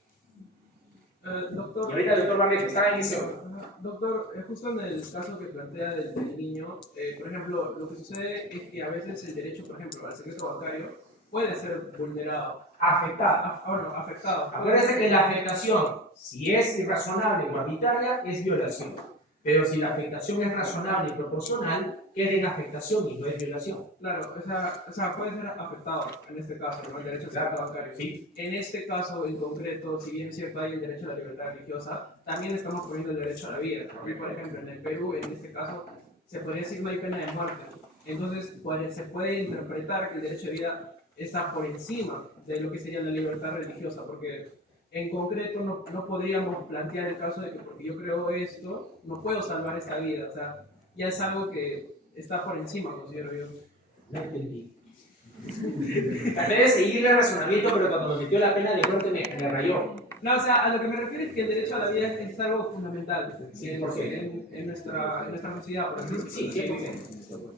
Doctor, Y ahorita el doctor Barreto está en ese orden. Doctor, justo en el caso que plantea del niño, por ejemplo, lo que sucede es que a veces el derecho, por ejemplo, al secreto bancario puede ser vulnerado. Afectado. Bueno, afectado. Acuérdense que la afectación, si es irrazonable o arbitraria, es violación. Pero si la afectación es razonable y proporcional, queda en afectación y no es violación. Claro, o sea, puede ser afectado en este caso, ¿no? El derecho al secreto bancario. Sí. En este caso en concreto, si bien es cierto hay el derecho a la libertad religiosa, también estamos poniendo el derecho a la vida. Porque, por ejemplo, en el Perú, en este caso, se podría decir no hay pena de muerte. Entonces, se puede interpretar que el derecho a vida está por encima de lo que sería la libertad religiosa, porque en concreto no podríamos plantear el caso de que porque yo creo esto, no puedo salvar esta vida. O sea, ya es algo que está por encima, considero yo. No entendí. Traté de seguirle el razonamiento, pero cuando me metió la pena de muerte me rayó. No, o sea, a lo que me refiero es que el derecho a la vida es algo fundamental Sí, ¿por qué? en nuestra sociedad. Por ejemplo. Sí, 100%.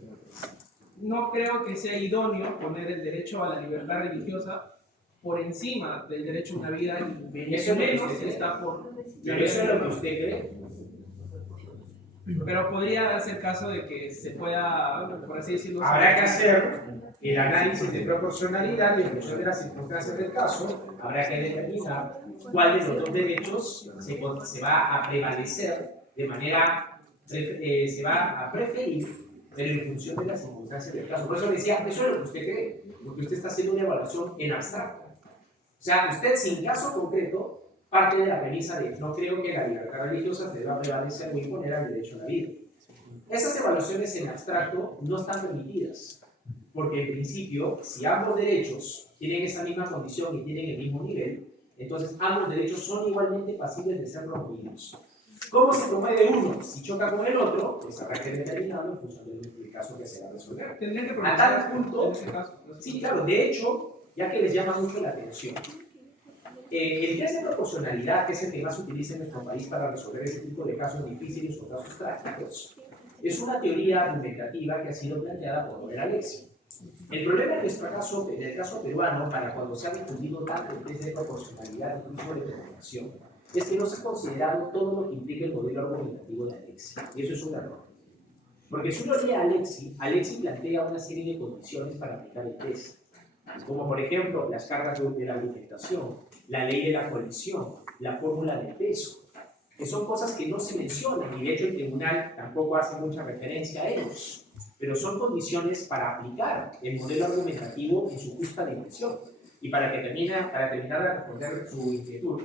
No creo que sea idóneo poner el derecho a la libertad religiosa por encima del derecho a una vida y Eso es lo que menos usted cree. está por... Pero eso es lo que usted cree. Pero podría hacer caso de que se pueda, por así decirlo... Habrá que hacer el análisis de proporcionalidad y en función de las circunstancias del caso, habrá que determinar cuál de los dos derechos se va a prevalecer de manera, se va a preferir, pero en función de las circunstancias del caso. Por eso decía, eso es lo que usted cree, porque usted está haciendo una evaluación en abstracto. O sea, usted sin caso concreto parte de la premisa de no creo que la libertad religiosa deba prevalecer o imponer al derecho a la vida. Esas evaluaciones en abstracto no están permitidas, porque en principio, si ambos derechos tienen esa misma condición y tienen el mismo nivel, entonces ambos derechos son igualmente pasibles de ser promovidos. ¿Cómo se promueve uno? Si choca con el otro, pues habrá que determinarlo en función del caso que se va a resolver. Tendría que A tal punto, en ese caso. sí, claro, de hecho, ya que les llama mucho la atención, el test de proporcionalidad, que es el que más se utiliza en nuestro país para resolver ese tipo de casos difíciles o casos prácticos, es una teoría argumentativa que ha sido planteada por Robert Alexi. El problema en el caso peruano, para cuando se ha difundido tanto el test de proporcionalidad y juicio de determinación, es que no se ha considerado todo lo que implica el modelo argumentativo de Alexi. Y eso es un error. Porque si uno lee a Alexi plantea una serie de condiciones para aplicar el test, como por ejemplo las cargas de la argumentación, la ley de la colisión, la fórmula del peso, que son cosas que no se mencionan y de hecho el tribunal tampoco hace mucha referencia a ellos, pero son condiciones para aplicar el modelo argumentativo en su justa dimensión. Y para terminar de responder su inquietud,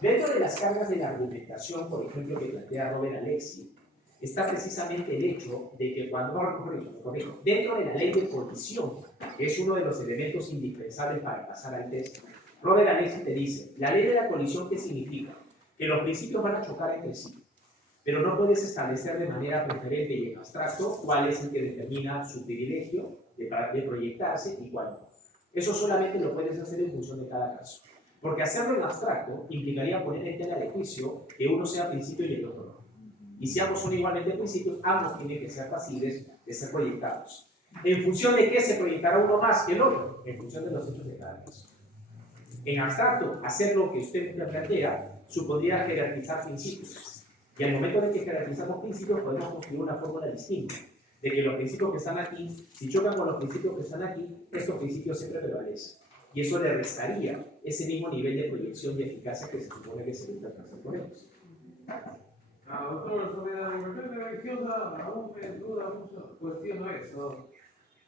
dentro de las cargas de la argumentación, por ejemplo, que plantea Robert Alexi, está precisamente el hecho de que dentro de la ley de colisión, que es uno de los elementos indispensables para pasar al test, Robert Alexi te dice, la ley de la colisión, ¿qué significa? Que los principios van a chocar entre sí, pero no puedes establecer de manera preferente y en abstracto cuál es el que determina su privilegio de proyectarse y cuál no. Eso solamente lo puedes hacer en función de cada caso, porque hacerlo en abstracto implicaría poner en tela de juicio que uno sea principio y el otro no. Y si ambos son igualmente principios, ambos tienen que ser pasibles de ser proyectados. ¿En función de qué se proyectará uno más que el otro? En función de los hechos de cada caso. En abstracto, hacer lo que usted plantea supondría jerarquizar principios. Y al momento de que jerarquizamos principios, podemos construir una fórmula distinta. de que los principios que están aquí, si chocan con los principios que están aquí, estos principios siempre prevalecen. Y eso le restaría ese mismo nivel de proyección y eficacia que se supone que se busca alcanzar con ellos. Doctor, sobre la libertad religiosa, aún me duda mucho, cuestiono eso.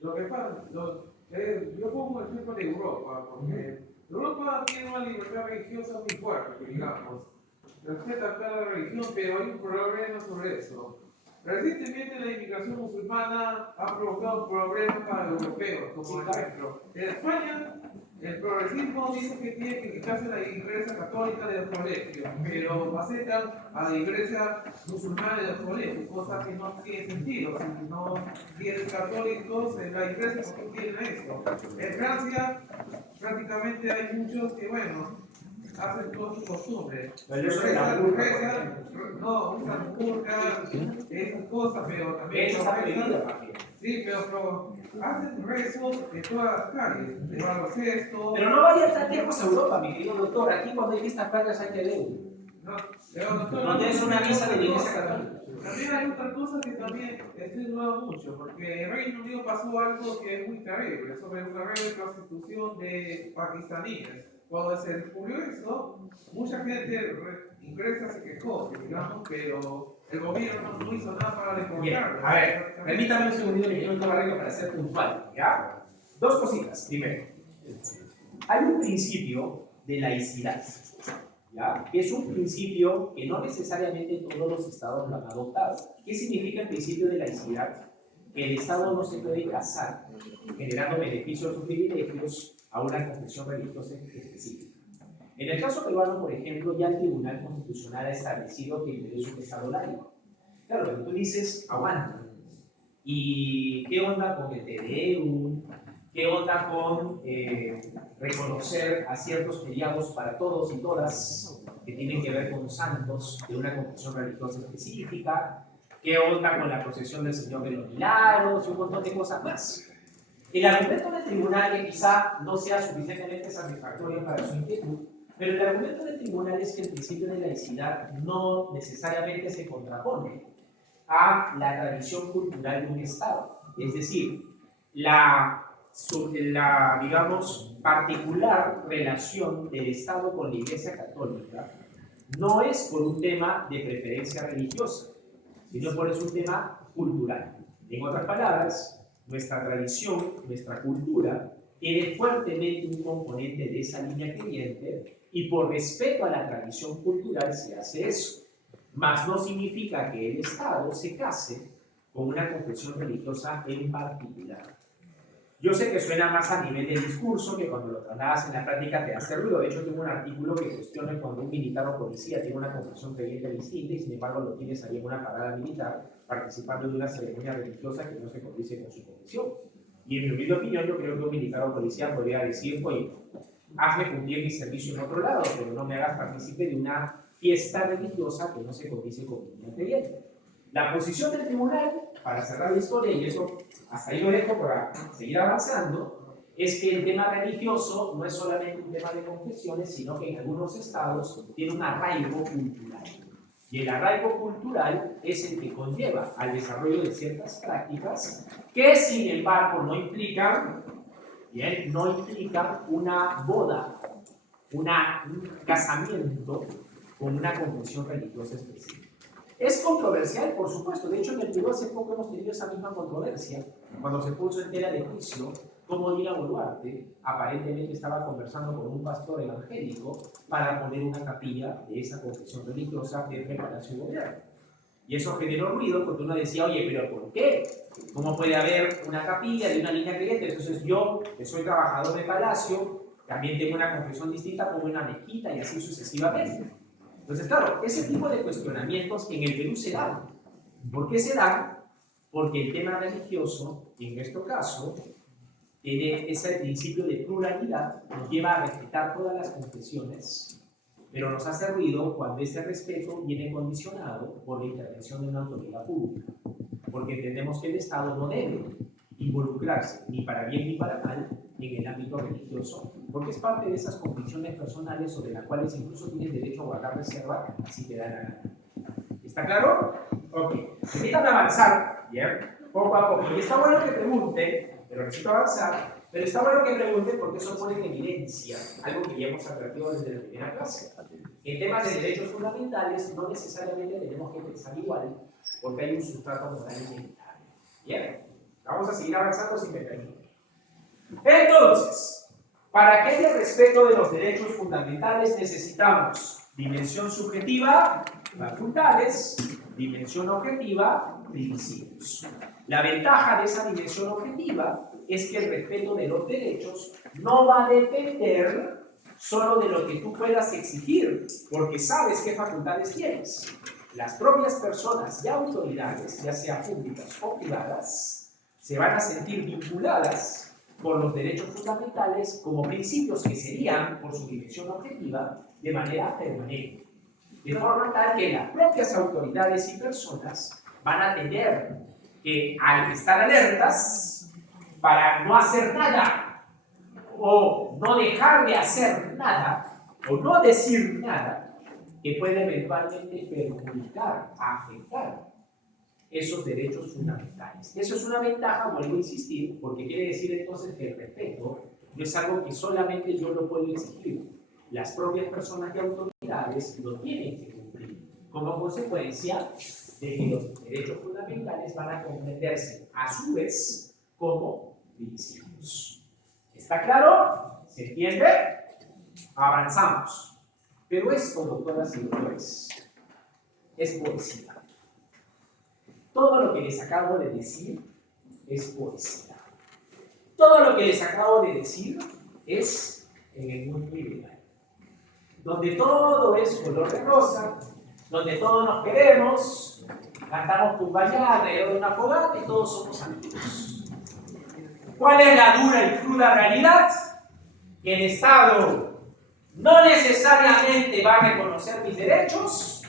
Lo que pasa, yo pongo el ejemplo de Europa, porque Europa tiene una libertad religiosa muy fuerte, digamos. Respeta cada religión, pero hay un problema sobre eso. Recientemente la inmigración musulmana ha provocado problemas para los europeos, como ejemplo. En España, el progresismo dice que tiene que quitarse la iglesia católica de los colegios, pero aceptan a la iglesia musulmana de los colegios, cosa que no tiene sentido. Si no tienen católicos en la iglesia, ¿por qué tienen eso? En Francia, prácticamente hay muchos que, bueno, hacen todas sus costumbres. Pero eso es la No, usan burka, esas cosas, pero De también hecho, está prohibida, más bien. sí, pero hacen rezos de todas las calles, de baloncesto. Pero no vaya tan lejos a Europa, mi querido doctor. Aquí cuando hay fiestas patrias hay que leer. No, pero doctor, No tienes una misa de la iglesia católica. también hay otra cosa que también estoy dudando mucho, porque en Reino Unido pasó algo que es muy terrible, sobre una red de prostitución de pakistaníes. Cuando se descubrió eso, mucha gente inglesa se quejó, digamos, pero el gobierno no hizo nada para Bien, recordarlo. a ver, permítame un segundito, mi querido doctor Barreto, para ser puntual, ¿ya? Dos cositas. Primero, hay un principio de laicidad, ¿ya? Que es un principio que no necesariamente todos los estados lo han adoptado. ¿Qué significa el principio de laicidad? Que el estado no se puede casar generando beneficios o privilegios a una confesión religiosa específica. En el caso peruano, por ejemplo, ya el Tribunal Constitucional ha establecido que el Perú es un estado laico. Claro, pero tú dices, aguanta. ¿Y qué onda con el TDU? ¿Qué onda con reconocer a ciertos feriados para todos y todas que tienen que ver con santos de una confesión religiosa específica? ¿Qué onda con la procesión del Señor de los Milagros y un montón de cosas más? El argumento del tribunal, que quizá no sea suficientemente satisfactorio para su inquietud, pero el argumento del tribunal es que el principio de laicidad no necesariamente se contrapone a la tradición cultural de un Estado. Es decir, la digamos, particular relación del Estado con la Iglesia Católica no es por un tema de preferencia religiosa, sino por un tema cultural. En otras palabras, nuestra tradición, nuestra cultura, tiene fuertemente un componente de esa línea creyente y por respeto a la tradición cultural se hace eso. Mas no significa que el Estado se case con una confesión religiosa en particular. Yo sé que suena más a nivel de discurso, que cuando lo trasladas en la práctica te hace ruido. De hecho, tengo un artículo que cuestiona cuando un militar o policía tiene una confesión creyente distinta y sin embargo lo tienes ahí en una parada militar participando de una ceremonia religiosa que no se condice con su confesión. Y en mi humilde opinión, yo creo que un militar o policía podría decir, oye, hazme cumplir mi servicio en otro lado, pero no me hagas partícipe de una fiesta religiosa que no se condice con mi vida creyente. La posición del tribunal, para cerrar la historia, y eso hasta ahí lo dejo para seguir avanzando, es que el tema religioso no es solamente un tema de confesiones, sino que en algunos estados tiene un arraigo cultural. Y el arraigo cultural es el que conlleva al desarrollo de ciertas prácticas que, sin embargo, no implican una boda, un casamiento con una confesión religiosa específica. Es controversial, por supuesto. De hecho, en el Perú hace poco hemos tenido esa misma controversia cuando se puso en tela de juicio cómo Dina Boluarte aparentemente estaba conversando con un pastor evangélico para poner una capilla de esa confesión religiosa dentro del Palacio de Gobierno. Y eso generó ruido porque uno decía, oye, ¿pero por qué? ¿Cómo puede haber una capilla de una línea creyente? Entonces yo, que soy trabajador de Palacio, también tengo una confesión distinta, como una mezquita y así sucesivamente. Entonces, claro, ese tipo de cuestionamientos en el Perú se dan. ¿Por qué se dan? Porque el tema religioso, en nuestro caso, tiene ese principio de pluralidad, nos lleva a respetar todas las confesiones, pero nos hace ruido cuando ese respeto viene condicionado por la intervención de una autoridad pública, porque entendemos que el Estado no debe involucrarse, ni para bien ni para mal, en el ámbito religioso, porque es parte de esas convicciones personales sobre las cuales incluso tienes derecho a guardar reserva si te da la gana. ¿Está claro? Ok. Permítanme avanzar, ¿bien? poco a poco. Y está bueno que pregunten, pero necesito avanzar, pero está bueno que pregunten porque eso pone en evidencia algo que ya hemos advertido desde la primera clase. En temas de derechos fundamentales no necesariamente tenemos que pensar igual, porque hay un sustrato moral inevitable. Bien, vamos a seguir avanzando si me permiten. Entonces, para que haya respeto de los derechos fundamentales necesitamos dimensión subjetiva, facultades, dimensión objetiva, principios. La ventaja de esa dimensión objetiva es que el respeto de los derechos no va a depender solo de lo que tú puedas exigir, porque sabes qué facultades tienes. Las propias personas y autoridades, ya sean públicas o privadas, se van a sentir vinculadas con los derechos fundamentales como principios que serían, por su dimensión objetiva, de manera permanente. De forma tal que las propias autoridades y personas van a tener que estar alertas para no hacer nada o no dejar de hacer nada o no decir nada que puede eventualmente perjudicar, afectar esos derechos fundamentales. Eso es una ventaja, vuelvo a insistir, porque quiere decir entonces que el respeto no es algo que solamente yo lo puedo exigir. Las propias personas y autoridades lo tienen que cumplir, como consecuencia de que los derechos fundamentales van a comprenderse a su vez como principios. ¿Está claro? ¿Se entiende? Avanzamos. Pero esto, doctoras y doctores, es poesía. Todo lo que les acabo de decir es poesía. Todo lo que les acabo de decir es en el mundo ideal, donde todo es color de rosa, donde todos nos queremos, cantamos Cumbayá alrededor de una fogata y todos somos amigos. ¿Cuál es la dura y cruda realidad? Que el Estado no necesariamente va a reconocer mis derechos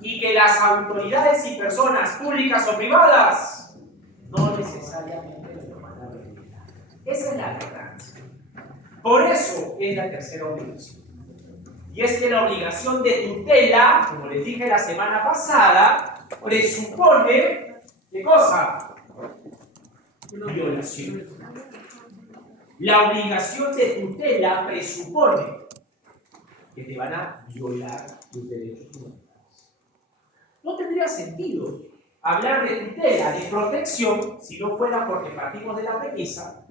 y que las autoridades y personas públicas o privadas no necesariamente lo van a respetar. Esa es la verdad. Por eso es la tercera obligación. Y es que la obligación de tutela, como les dije la semana pasada, presupone, ¿qué cosa? Violación. La obligación de tutela presupone que te van a violar tus derechos fundamentales. No tendría sentido hablar de tutela, de protección, si no fuera porque partimos de la premisa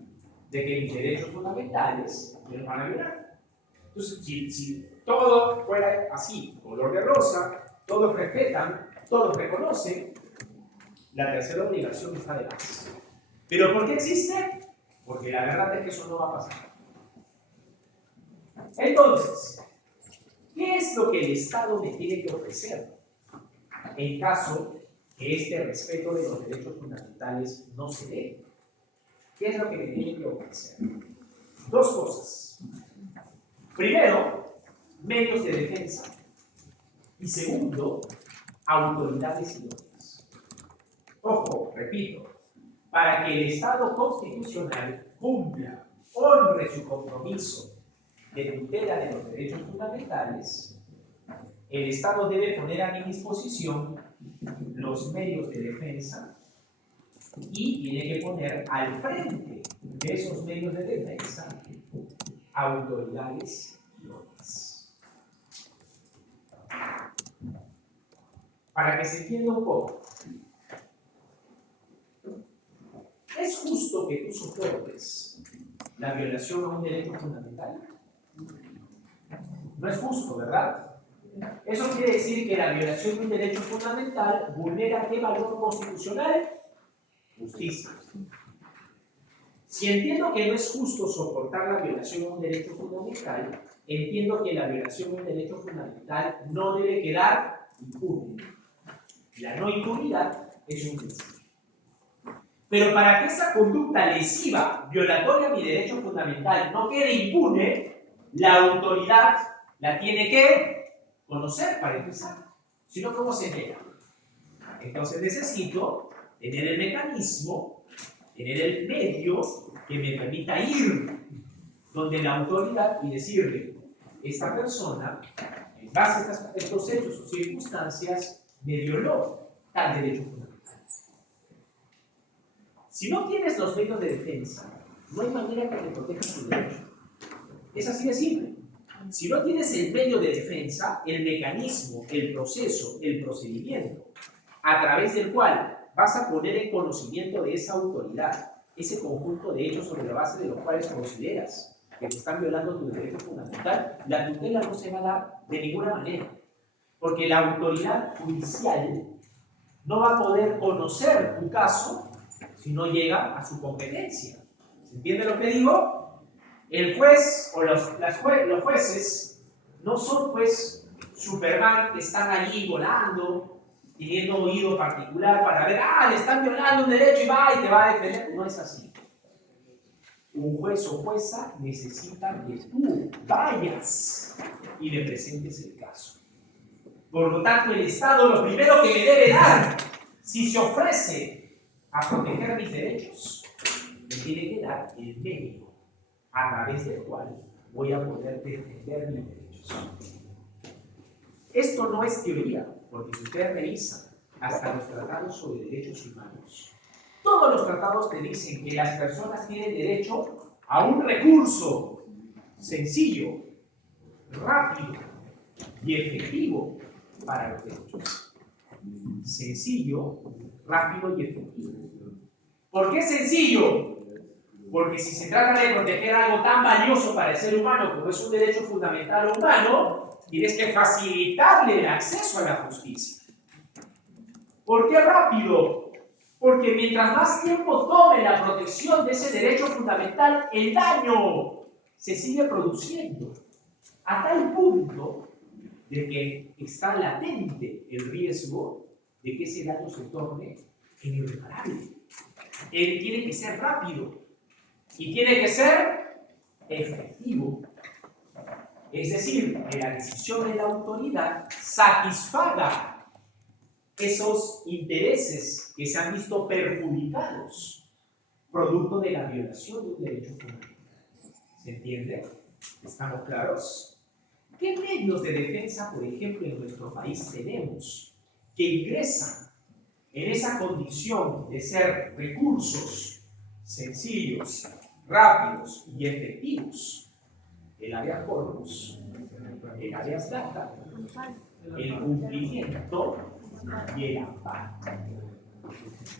de que mis derechos fundamentales me los van a violar. Entonces, si todo fuera así, color de rosa, todos respetan, todos reconocen, la tercera obligación está de más. ¿Pero por qué existe? Porque la verdad es que eso no va a pasar. Entonces, ¿qué es lo que el Estado me tiene que ofrecer en caso que este respeto de los derechos fundamentales no se dé? ¿Qué es lo que me tiene que ofrecer? Dos cosas. Primero, medios de defensa. Y segundo, autoridades idóneas. Ojo, repito, para que el Estado constitucional cumpla, honre su compromiso de tutela de los derechos fundamentales, el Estado debe poner a mi disposición los medios de defensa y tiene que poner al frente de esos medios de defensa autoridades idóneas. Para que se entienda un poco, ¿es justo que tú soportes la violación a un derecho fundamental? No es justo, ¿verdad? Eso quiere decir que la violación de un derecho fundamental vulnera ¿qué valor constitucional? Justicia. Si entiendo que no es justo soportar la violación a un derecho fundamental, entiendo que la violación a un derecho fundamental no debe quedar impune. La no impunidad es un principio. Pero para que esa conducta lesiva, violatoria a mi derecho fundamental, no quede impune, la autoridad la tiene que conocer para empezar. Si no, ¿cómo se entera? Entonces necesito tener el mecanismo, tener el medio que me permita ir donde la autoridad y decirle, esta persona, en base a estos hechos o circunstancias, me violó tal derecho fundamental. Si no tienes los medios de defensa, no hay manera que te protejas tu derecho. Es así de simple. Si no tienes el medio de defensa, el mecanismo, el proceso, el procedimiento, a través del cual vas a poner en conocimiento de esa autoridad ese conjunto de hechos sobre la base de los cuales consideras que te están violando tu derecho fundamental, la tutela no se va a dar de ninguna manera. Porque la autoridad judicial no va a poder conocer tu caso si no llega a su competencia. ¿Se entiende lo que digo? El juez o los jueces no son pues Superman que están allí volando, teniendo oído particular para ver, le están violando un derecho y va y te va a defender. No es así. Un juez o jueza necesita que tú vayas y le presentes el caso. Por lo tanto, el Estado lo primero que me debe dar, si se ofrece a proteger mis derechos, me tiene que dar el medio a través del cual voy a poder defender mis derechos. Esto no es teoría, porque si ustedes revisan hasta los tratados sobre derechos humanos, todos los tratados te dicen que las personas tienen derecho a un recurso sencillo, rápido y efectivo para los derechos. Sencillo, rápido y efectivo. ¿Por qué sencillo? Porque si se trata de proteger algo tan valioso para el ser humano como es un derecho fundamental humano, tienes que facilitarle el acceso a la justicia. ¿Por qué rápido? Porque mientras más tiempo tome la protección de ese derecho fundamental, el daño se sigue produciendo a tal punto de que está latente el riesgo de que ese daño se torne en irreparable. Él tiene que ser rápido y tiene que ser efectivo. Es decir, que la decisión de la autoridad satisfaga esos intereses que se han visto perjudicados producto de la violación de un derecho fundamental. ¿Se entiende? ¿Estamos claros? ¿Qué medios de defensa, por ejemplo, en nuestro país tenemos que ingresan en esa condición de ser recursos sencillos, rápidos y efectivos? El habeas corpus, el habeas data, el cumplimiento y el amparo.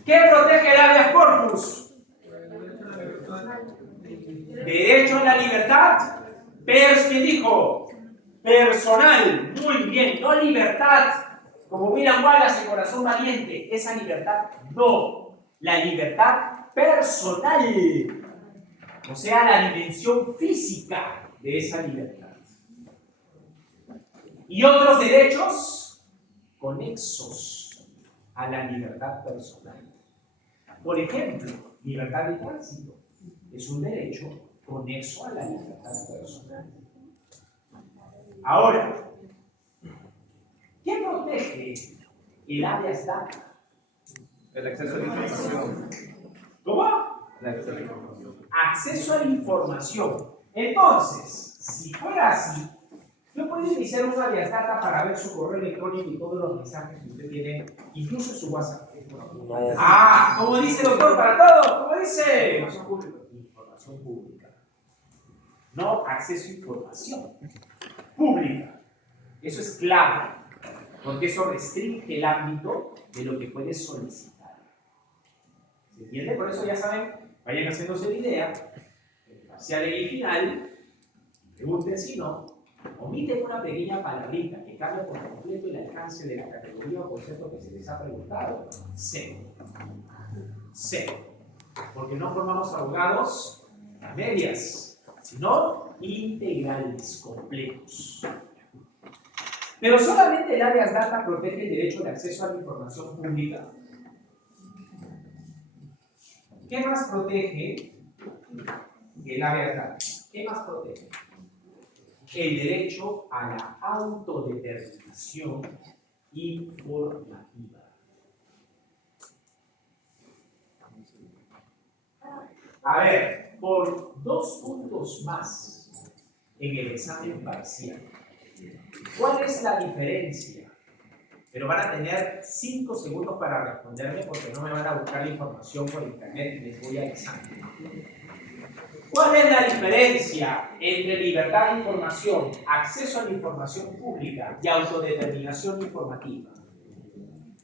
¿Qué protege el habeas corpus? Derecho a la libertad. ¿Quién dijo? Personal. Muy bien, no libertad como William Wallace, el corazón valiente. Esa libertad no. La libertad personal. O sea, la dimensión física de esa libertad. Y otros derechos conexos a la libertad personal. Por ejemplo, libertad de tránsito es un derecho conexo a la libertad personal. Ahora, ¿qué protege el habeas data? El acceso a la información. ¿Cómo? El acceso a la información. Acceso a la información. Entonces, si fuera así, yo puedo iniciar un habeas data para ver su correo electrónico y todos los mensajes que usted tiene, incluso su WhatsApp. ¿Cómo dice el doctor para todo? ¿Cómo dice? Información pública. Información pública. No acceso a información pública. Eso es clave, porque eso restringe el ámbito de lo que puedes solicitar. ¿Se entiende? Por eso ya saben, vayan haciéndose la idea, hacia la ley final, pregunten si no, omiten una pequeña palabrita que cambia por completo el alcance de la categoría o concepto que se les ha preguntado. Cero. Porque no formamos abogados a medias, sino integrales, completos. Pero solamente el habeas data protege el derecho de acceso a la información pública. ¿Qué más protege el habeas data? ¿Qué más protege? El derecho a la autodeterminación informativa. A ver, por 2 puntos más en el examen parcial, ¿cuál es la diferencia pero van a tener 5 segundos para responderme porque no me van a buscar la información por internet y les voy avisando. ¿Cuál es la diferencia entre libertad de información, acceso a la información pública y autodeterminación informativa?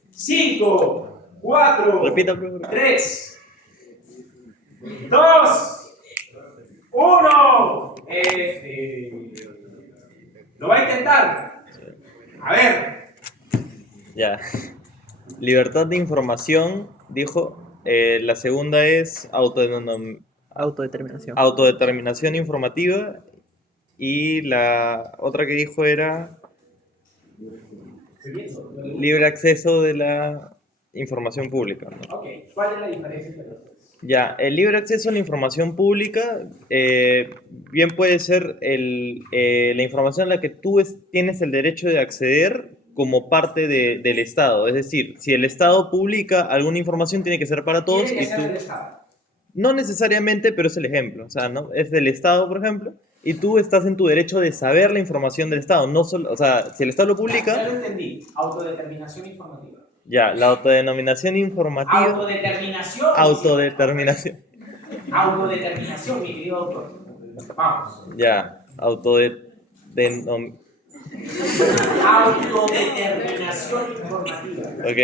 5, 4, 3, 2, 1. Lo va a intentar. A ver. Ya. Libertad de información, dijo. La segunda es autodeterminación informativa. Y la otra que dijo era libre acceso de la información pública, ¿no? Ok, ¿cuál es la diferencia entre los dos? Ya, el libre acceso a la información pública bien puede ser la información a la que tú tienes el derecho de acceder como parte del Estado. Es decir, si el Estado publica alguna información, tiene que ser para todos. Tiene que Y ser tú, del Estado. no necesariamente, pero es el ejemplo. O sea, ¿no? Es del Estado, por ejemplo, y tú estás en tu derecho de saber la información del Estado. No solo, o sea, si el Estado lo publica... Ya lo entendí. Autodeterminación informativa. Ya, la autodenominación informativa... Autodeterminación. Autodeterminación. Autodeterminación, mi querido doctor. Vamos. Ya, autodeterminación informativa. Ok.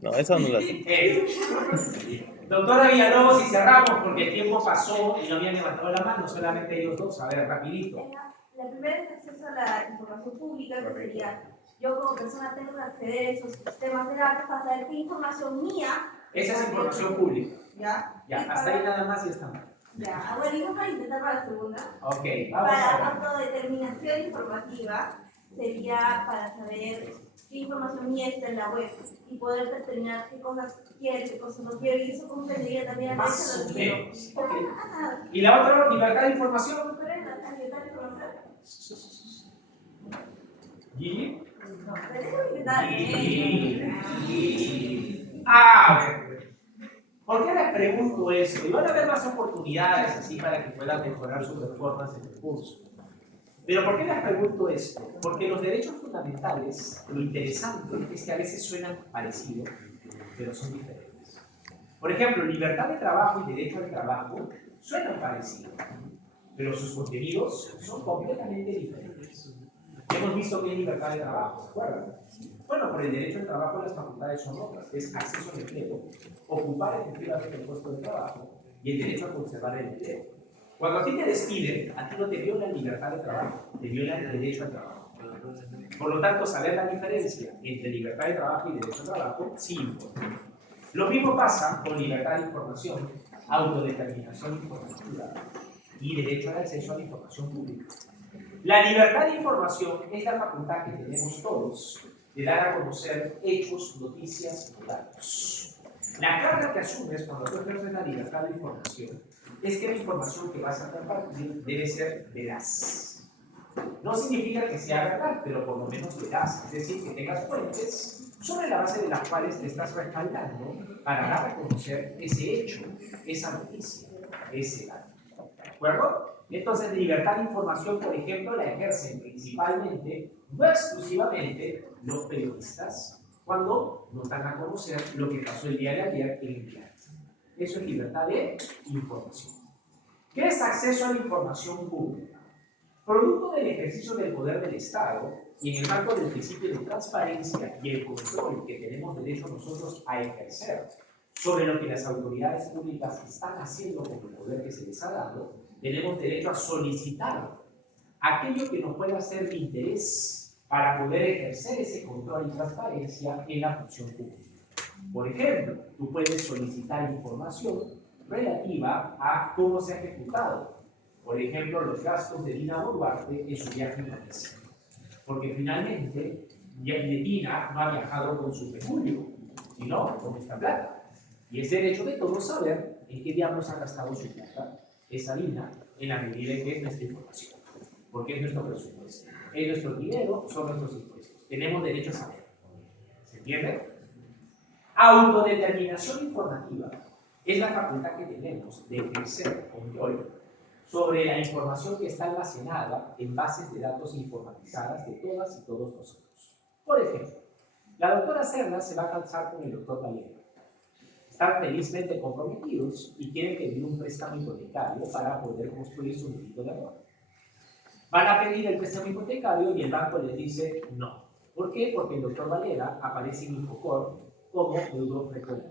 No, eso no lo hace. Doctora Villalobos, y cerramos porque el tiempo pasó y no habían levantado la mano, solamente ellos dos. A ver, rapidito. La primera es acceso a la información pública, que sería, yo como persona tengo que acceder a esos sistemas de datos para saber qué información mía... Esa es información pública. Ya. Ya, hasta ahí nada más y está mal. Ya, bueno, y vamos a intentar para la segunda. Ok, vamos a Para ver. autodeterminación informativa sería para saber qué información mía está en la web y poder determinar qué cosas quiero, qué cosas no quiero, y eso comprendería también el derecho Más al o olvido. menos. Ok. ¿Y la otra, libertad de información? Pero es la libertad de información. ¿Gigi? No, pero déjame intentar. A ver, ¿por qué les pregunto esto? Y van a haber más oportunidades así para que puedan mejorar sus performance en el curso. Pero ¿por qué les pregunto esto? Porque los derechos fundamentales, lo interesante es que a veces suenan parecidos, pero son diferentes. Por ejemplo, libertad de trabajo y derecho al trabajo suenan parecidos, pero sus contenidos son completamente diferentes. Hemos visto que hay libertad de trabajo, ¿se acuerdan? Bueno, por el derecho al trabajo las facultades son otras, es acceso al empleo, ocupar efectivamente el puesto de trabajo y el derecho a conservar el empleo. Cuando a ti te despiden, a ti no te violan libertad de trabajo, te violan el derecho al trabajo. Por lo tanto, saber la diferencia entre libertad de trabajo y derecho al trabajo sí importa. Lo mismo pasa con libertad de información, autodeterminación informativa y derecho al acceso a la información pública. La libertad de información es la facultad que tenemos todos de dar a conocer hechos, noticias o datos. La carga que asumes cuando tú ejerces la libertad de información es que la información que vas a compartir debe ser veraz. No significa que sea verdad, pero por lo menos veraz, es decir, que tengas fuentes sobre la base de las cuales te estás respaldando para dar a conocer ese hecho, esa noticia, ese dato. ¿De acuerdo? Entonces, libertad de información, por ejemplo, la ejercen principalmente, no exclusivamente, los periodistas cuando nos dan a conocer lo que pasó el día de ayer en Internet. Eso es libertad de información. ¿Qué es acceso a la información pública? Producto del ejercicio del poder del Estado y en el marco del principio de transparencia y el control que tenemos derecho nosotros a ejercer sobre lo que las autoridades públicas están haciendo con el poder que se les ha dado, tenemos derecho a solicitar aquello que nos pueda ser de interés para poder ejercer ese control y transparencia en la función pública. Por ejemplo, tú puedes solicitar información relativa a cómo se ha ejecutado, por ejemplo, los gastos de Dina Boluarte en su viaje a Indonesia. Porque finalmente, Dina no ha viajado con su peculio, sino con esta plata. Y es derecho de todos saber en qué diablos ha gastado su plata esa Dina en la medida en que es nuestra información. Porque es nuestro presupuesto. Es nuestro dinero, son nuestros impuestos. Tenemos derecho a saber. ¿Se entiende? Autodeterminación informativa es la facultad que tenemos de ejercer control sobre la información que está almacenada en bases de datos informatizadas de todas y todos nosotros. Por ejemplo, la doctora Serna se va a casar con el doctor Valera. Están felizmente comprometidos y quieren pedir un préstamo hipotecario para poder construir su nidito de amor. Van a pedir el préstamo hipotecario y el banco les dice no. ¿Por qué? Porque el doctor Valera aparece en Infocor como deudo frecuente.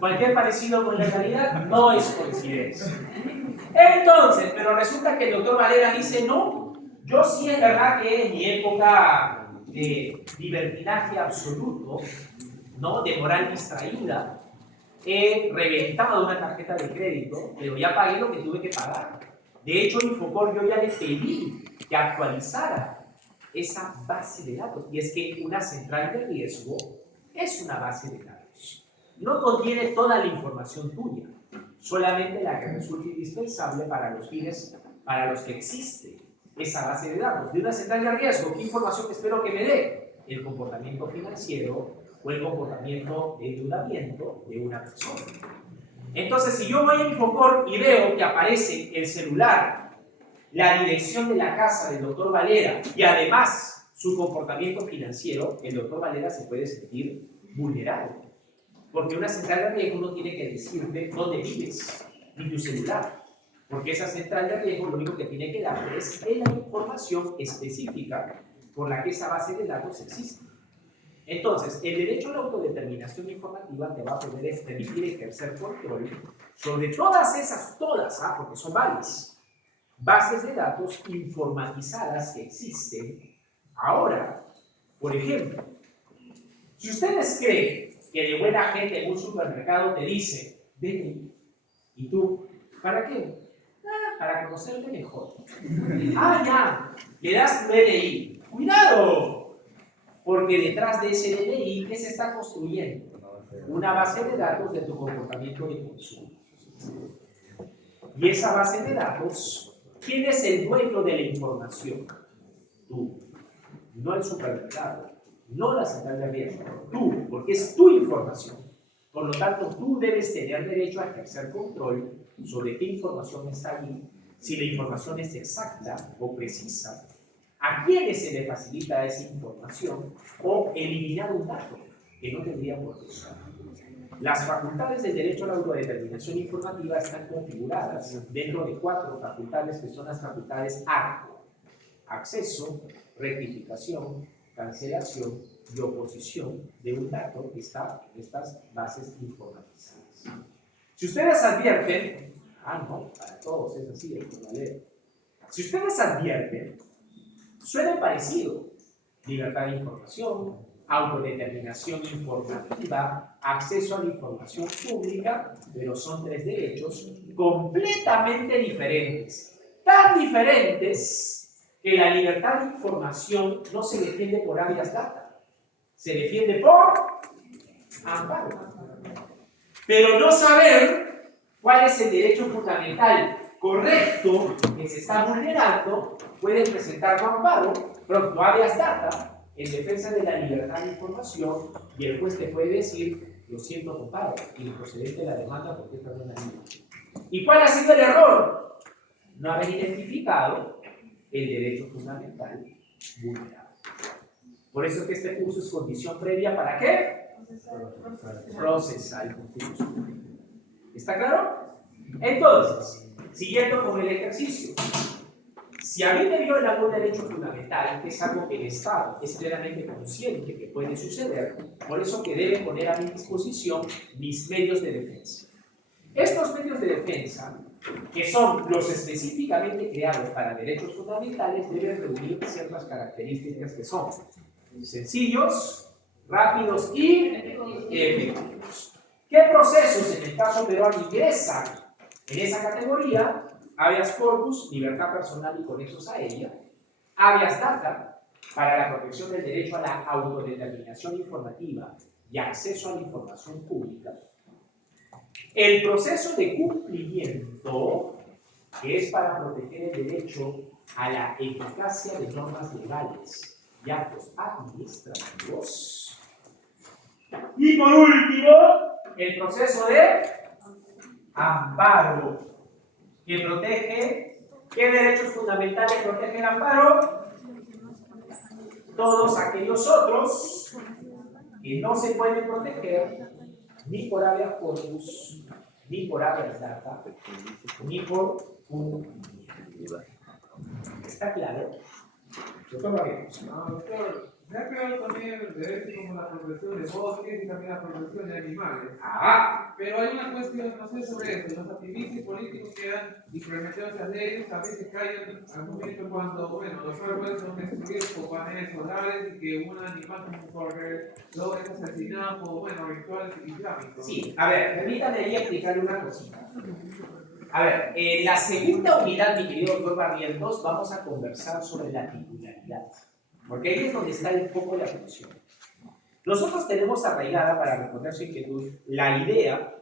Cualquier parecido con la realidad no es coincidencia. Entonces, pero resulta que el doctor Valera dice no. Yo sí es verdad que en mi época de libertinaje absoluto, ¿no? De moral distraída, he reventado una tarjeta de crédito, pero ya pagué lo que tuve que pagar. De hecho, Infocor yo ya le pedí que actualizara esa base de datos. Y es que una central de riesgo es una base de datos. No contiene toda la información tuya, solamente la que resulta indispensable para los fines para los que existe esa base de datos. De una central de riesgo, ¿qué información espero que me dé? El comportamiento financiero o el comportamiento de endeudamiento de una persona. Entonces, si yo voy a Infocor y veo que aparece el celular, la dirección de la casa del doctor Valera y además su comportamiento financiero, el doctor Valera se puede sentir vulnerable. Porque una central de riesgo no tiene que decirte dónde vives, ni tu celular. Porque esa central de riesgo lo único que tiene que darte es la información específica por la que esa base de datos existe. Entonces, el derecho a la autodeterminación informativa te va a poder permitir ejercer control sobre todas esas, porque son varias, bases de datos informatizadas que existen ahora. Por ejemplo, si ustedes creen que de buena gente en un supermercado te dice, DNI, ¿y tú? ¿Para qué? Para conocerte mejor. Ah, ya, le das tu DNI. ¡Cuidado! Porque detrás de ese DNI, ¿qué se está construyendo? Una base de datos de tu comportamiento de consumo. Y esa base de datos, ¿quién es el dueño de la información? Tú. No el supermercado, no la central de riesgo. Tú, porque es tu información. Por lo tanto, tú debes tener derecho a ejercer control sobre qué información está allí, si la información es exacta o precisa, a quiénes se le facilita esa información o eliminar un dato que no tendría por qué usar. Las facultades del derecho a la autodeterminación informativa están configuradas dentro de 4 facultades que son las facultades ARCO: acceso, rectificación, cancelación y oposición de un dato que está en estas bases informatizadas. Si ustedes advierten, no, para todos es así, si ustedes advierten, suena parecido: libertad de información, autodeterminación informativa, acceso a la información pública, pero son 3 derechos completamente diferentes, tan diferentes que la libertad de información no se defiende por habeas data, se defiende por amparo. Pero no saber cuál es el derecho fundamental correcto que se está vulnerando puede presentar un amparo, pronto habeas data, en defensa de la libertad de información, y el juez te puede decir: lo siento, compadre, improcedente la demanda porque esta no es la ley. ¿Y cuál ha sido el error? No haber identificado el derecho fundamental vulnerable. Por eso es que este curso es condición previa ¿para qué? Procesal constitucional. ¿Está claro? Entonces, siguiendo con el ejercicio, si a mí me viola algún derecho fundamental, que es algo que el Estado es plenamente consciente que puede suceder, por eso que debe poner a mi disposición mis medios de defensa. Estos medios de defensa, que son los específicamente creados para derechos fundamentales, deben reunir ciertas características que son sencillos, rápidos y efectivos. ¿Qué procesos en el caso peruano ingresan en esa categoría? Habeas corpus, libertad personal y conexos a ella; habeas data, para la protección del derecho a la autodeterminación informativa y acceso a la información pública; el proceso de cumplimiento, que es para proteger el derecho a la eficacia de normas legales y actos administrativos; y por último, el proceso de amparo, que protege, ¿qué derechos fundamentales protege el amparo? Todos aquellos otros que no se pueden proteger ni por habeas corpus, ni por habeas data, ni por un... ¿Está claro? Doctor Barrientos. No, doctor, se ha creado también derechos como la protección de bosques y también la protección de animales. Ah, Pero hay una cuestión, no sé sobre eso, los activistas y políticos que han implementado esas leyes a veces caen al momento cuando, bueno, los árboles son destruidos por paneles solares y que un animal como un corredor es asesinado por, bueno, rituales islámicos. sí, a ver, permítame ahí explicarle una cosita. A ver, en la segunda unidad, mi querido doctor Barrientos, vamos a conversar sobre la titularidad, porque ahí es donde está el foco de atención. Nosotros tenemos arraigada, para responder su inquietud, la idea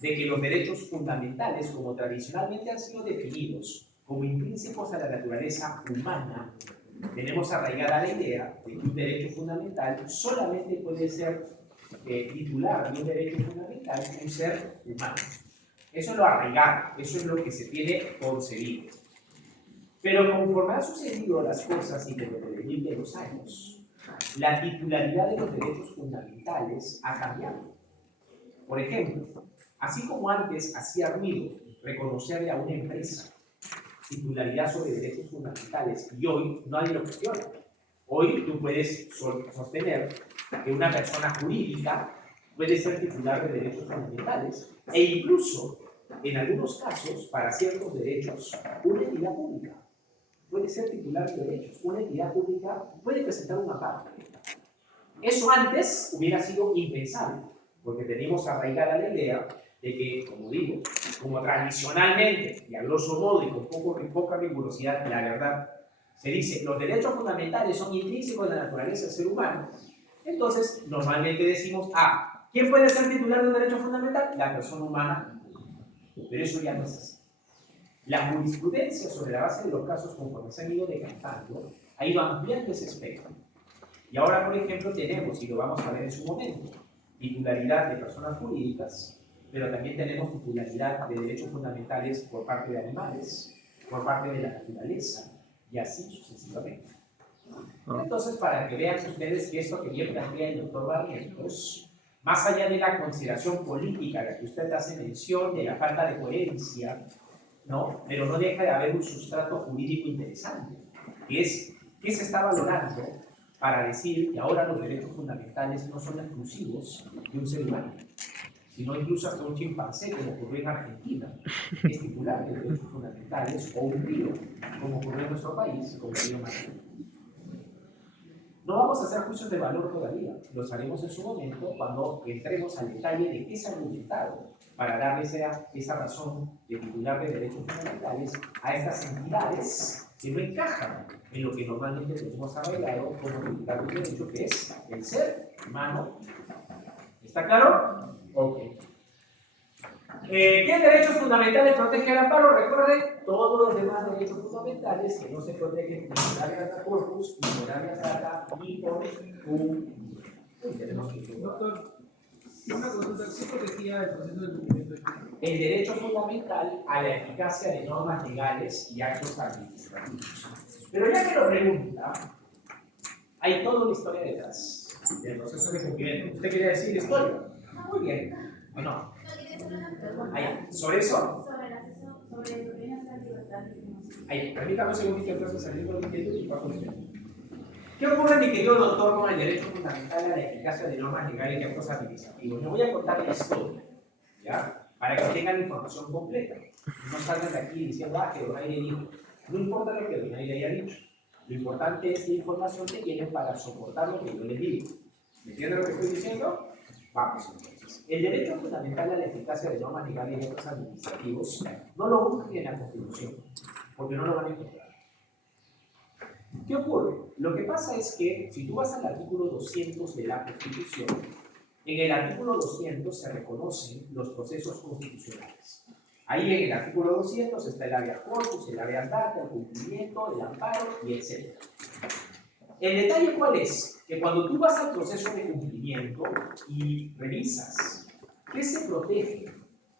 de que los derechos fundamentales, como tradicionalmente han sido definidos como intrínsecos a la naturaleza humana, tenemos arraigada la idea de que un derecho fundamental solamente puede ser titular de un derecho fundamental un ser humano. Eso es lo arraigado, eso es lo que se tiene concebido. Pero conforme han sucedido las cosas y con el devenir de los años, la titularidad de los derechos fundamentales ha cambiado. Por ejemplo, así como antes hacía ruido reconocerle a una empresa titularidad sobre derechos fundamentales y hoy nadie lo cuestiona. Hoy tú puedes sostener que una persona jurídica puede ser titular de derechos fundamentales e incluso, en algunos casos, para ciertos derechos, una entidad pública puede ser titular de derechos. Una entidad pública puede presentar una parte. Eso antes hubiera sido impensable, porque teníamos arraigada la idea de que, como digo, como tradicionalmente, y a grosso modo y con poca rigurosidad, la verdad, se dice los derechos fundamentales son intrínsecos de la naturaleza del ser humano, entonces normalmente decimos, ¿quién puede ser titular de un derecho fundamental? La persona humana. Pero eso ya no es así. La jurisprudencia sobre la base de los casos conforme se han ido decantando ha ido ampliando ese espectro. Y ahora, por ejemplo, tenemos, y lo vamos a ver en su momento, titularidad de personas jurídicas, pero también tenemos titularidad de derechos fundamentales por parte de animales, por parte de la naturaleza, y así sucesivamente. Entonces, para que vean ustedes que esto que bien plantea el doctor Barrientos, más allá de la consideración política a la que usted hace mención, de la falta de coherencia, ¿no? Pero no deja de haber un sustrato jurídico interesante, que es qué se está valorando para decir que ahora los derechos fundamentales no son exclusivos de un ser humano, sino incluso hasta un chimpancé, como ocurrió en Argentina, es titular de derechos fundamentales, o un río, como ocurrió en nuestro país, como el río Magdalena. No vamos a hacer juicios de valor todavía, los haremos en su momento cuando entremos al detalle de qué se ha argumentado para darle esa razón de titular de derechos fundamentales a estas entidades que no encajan en lo que normalmente tenemos arreglado como titular de un derecho, que es el ser humano. ¿Está claro? Ok. ¿Qué derechos fundamentales protege el amparo? Recuerden, todos los demás derechos fundamentales que no se protegen ni por habeas data corpus, ni por habeas data, ni por un... Tenemos que... Doctor, una consulta, ¿sí protegía el proceso de cumplimiento? El derecho fundamental a la eficacia de normas legales y actos administrativos. Pero ya que lo pregunta, hay toda una historia detrás del proceso de cumplimiento. ¿Usted quiere decir historia? Muy bien. ¿O no? Ahí, ¿sobre eso? Sobre lo que viene a ser libertad de información. Ahí, permítame un segundito entonces salir con el inquietud y paso el tiempo. ¿Qué ocurre, mi querido doctor, con el derecho fundamental a la eficacia de normas legales y actos administrativos? Le voy a contar la historia, ¿ya? Para que tengan la información completa. No salgan de aquí diciendo, que Donaire dijo. No importa lo que Donaire haya dicho. Lo importante es la información que tienen para soportar lo que yo les digo. ¿Me entienden lo que estoy diciendo? Vamos entonces. El derecho fundamental a la eficacia de normas legales y actos administrativos no lo buscan en la Constitución, porque no lo van a encontrar. ¿Qué ocurre? Lo que pasa es que si tú vas al artículo 200 de la Constitución, en el artículo 200 se reconocen los procesos constitucionales. Ahí en el artículo 200 está el habeas corpus, el habeas data, el cumplimiento, el amparo y etc. El detalle ¿cuál es? Que cuando tú vas al proceso de cumplimiento y revisas qué se protege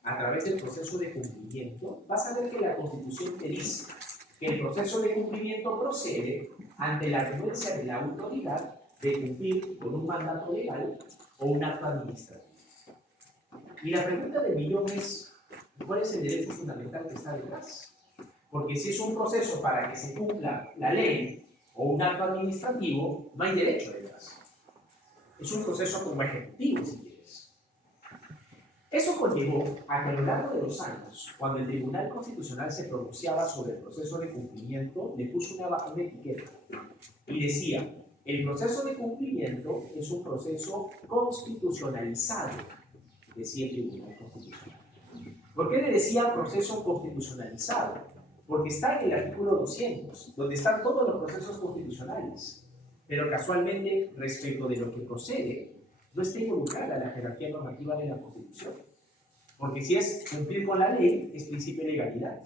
a través del proceso de cumplimiento, vas a ver que la Constitución te dice que el proceso de cumplimiento procede ante la renuencia de la autoridad de cumplir con un mandato legal o un acto administrativo. Y la pregunta del millón es, ¿cuál es el derecho fundamental que está detrás? Porque si es un proceso para que se cumpla la ley o un acto administrativo, no hay derecho detrás. Es un proceso como ejecutivo, si quieres. Eso conllevó a que a lo largo de los años, cuando el Tribunal Constitucional se pronunciaba sobre el proceso de cumplimiento, le puso una etiqueta y decía, el proceso de cumplimiento es un proceso constitucionalizado, decía el Tribunal Constitucional. ¿Por qué le decía proceso constitucionalizado? Porque está en el artículo 200, donde están todos los procesos constitucionales, pero casualmente, respecto de lo que procede, no está involucrada la jerarquía normativa de la Constitución. Porque si es cumplir con la ley, es principio de legalidad.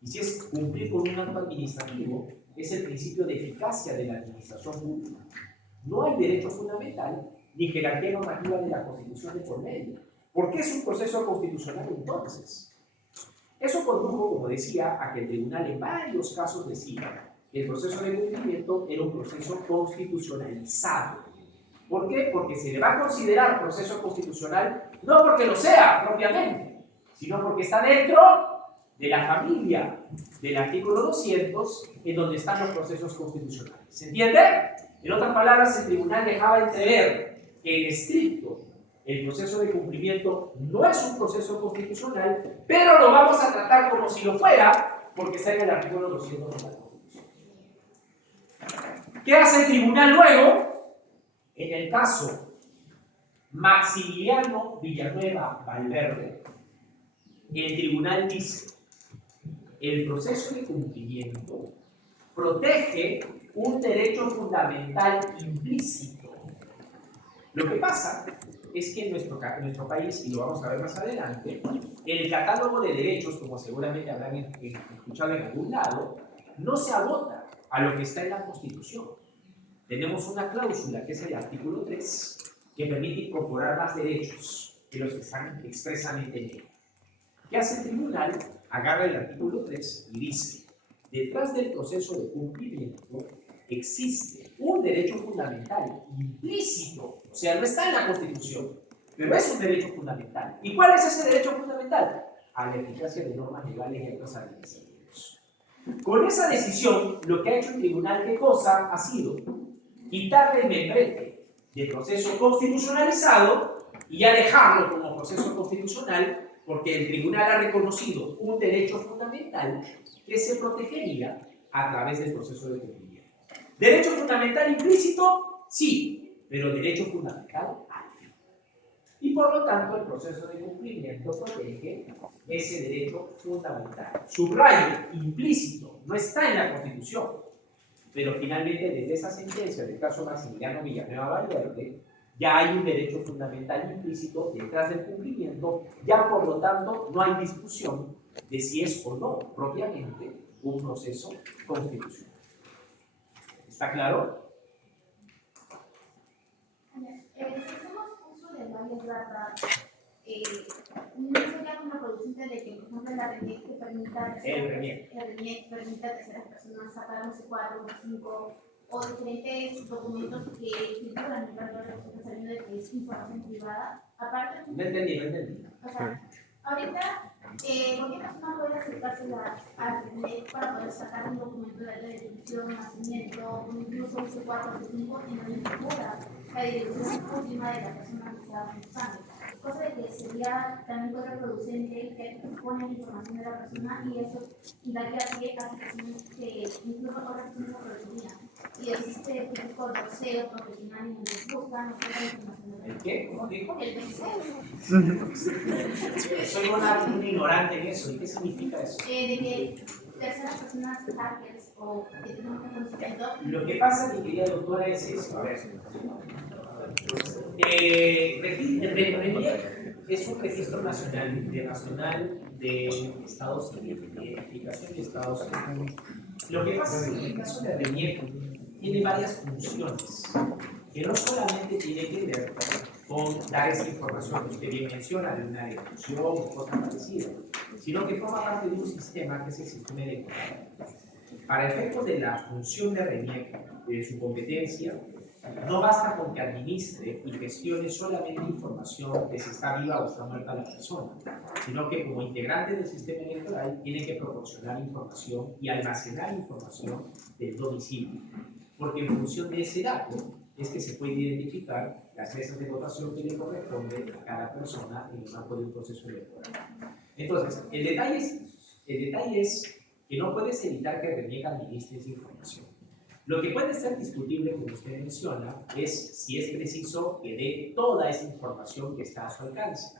Y si es cumplir con un acto administrativo, es el principio de eficacia de la administración pública. No hay derecho fundamental ni jerarquía normativa de la Constitución de por medio. ¿Por qué es un proceso constitucional entonces? Eso condujo, como decía, a que el tribunal en varios casos decía que el proceso de cumplimiento era un proceso constitucionalizado. ¿Por qué? Porque se le va a considerar proceso constitucional no porque lo sea propiamente, sino porque está dentro de la familia del artículo 200, en donde están los procesos constitucionales. ¿Se entiende? En otras palabras, el tribunal dejaba entrever que en estricto el proceso de cumplimiento no es un proceso constitucional, pero lo vamos a tratar como si lo fuera, porque está en el artículo 200 de la Constitución. ¿Qué hace el tribunal luego? En el caso Maximiliano Villanueva Valverde, el tribunal dice, el proceso de cumplimiento protege un derecho fundamental implícito. Lo que pasa es que en nuestro país, y lo vamos a ver más adelante, el catálogo de derechos, como seguramente habrán escuchado en algún lado, no se agota a lo que está en la Constitución. Tenemos una cláusula, que es el artículo 3, que permite incorporar más derechos que los que están expresamente en él. ¿Qué hace el tribunal? Agarra el artículo 3 y dice, detrás del proceso de cumplimiento existe un derecho fundamental implícito, o sea, no está en la Constitución, pero es un derecho fundamental. ¿Y cuál es ese derecho fundamental? A la eficacia de normas legales y actos administrativos. Con esa decisión, lo que ha hecho el tribunal, ¿qué cosa ha sido? Quitarle el membrete del proceso constitucionalizado y ya dejarlo como proceso constitucional, porque el tribunal ha reconocido un derecho fundamental que se protegería a través del proceso de cumplimiento. ¿Derecho fundamental implícito? Sí, pero derecho fundamental hay. Y por lo tanto, el proceso de cumplimiento protege ese derecho fundamental. Subrayo, implícito, no está en la Constitución, pero finalmente desde esa sentencia del caso Maximiliano Villanueva Valverde, ya hay un derecho fundamental implícito detrás del cumplimiento, ya por lo tanto no hay discusión de si es o no propiamente un proceso constitucional. ¿Está claro? Si hacemos uso de varias datas, no sería una producción de que, por ejemplo, la RENIEC te permita permita a terceras personas sacar no sé 4 o 5 o diferentes documentos que figuran en el plan de resolución saliendo de que es información privada. Aparte, No entendí. o sea, ahorita, cualquier persona puede acercarse a RENIEC para poder sacar un documento de identificación, nacimiento, incluso un C4 o C5 en donde figura la dirección última de la persona que está usando. Cosa de que sería también contraproducente que exponen información de la persona y eso daría pie a situaciones que incluso otras personas aprovecharían. Y existe el típico doceo profesional en donde buscan o sacan información de la persona. ¿El qué? ¿Cómo dijo? El doceo. Soy un ignorante en eso. ¿Y qué significa eso? De que terceras personas hackers o que tengan un conocimiento. Lo que pasa, mi querida doctora, es esto. A ver. RENIEC es un registro nacional internacional de estados civiles, de identificación de estados civiles. Lo que pasa es que en el caso de RENIEC tiene varias funciones que no solamente tienen que ver con dar esa información que usted bien menciona de una ejecución o cosa parecida, sino que forma parte de un sistema que es el sistema electoral. Para efectos de la función de RENIEC, de su competencia, no basta con que administre y gestione solamente información de si está viva o está muerta la persona, sino que como integrante del sistema electoral tiene que proporcionar información y almacenar información del domicilio, porque en función de ese dato es que se puede identificar las mesas de votación que le corresponden a cada persona en el marco de un proceso electoral. Entonces, el detalle es que no puedes evitar que RENIEC administre esa información. Lo que puede ser discutible, como usted menciona, es si es preciso que dé toda esa información que está a su alcance,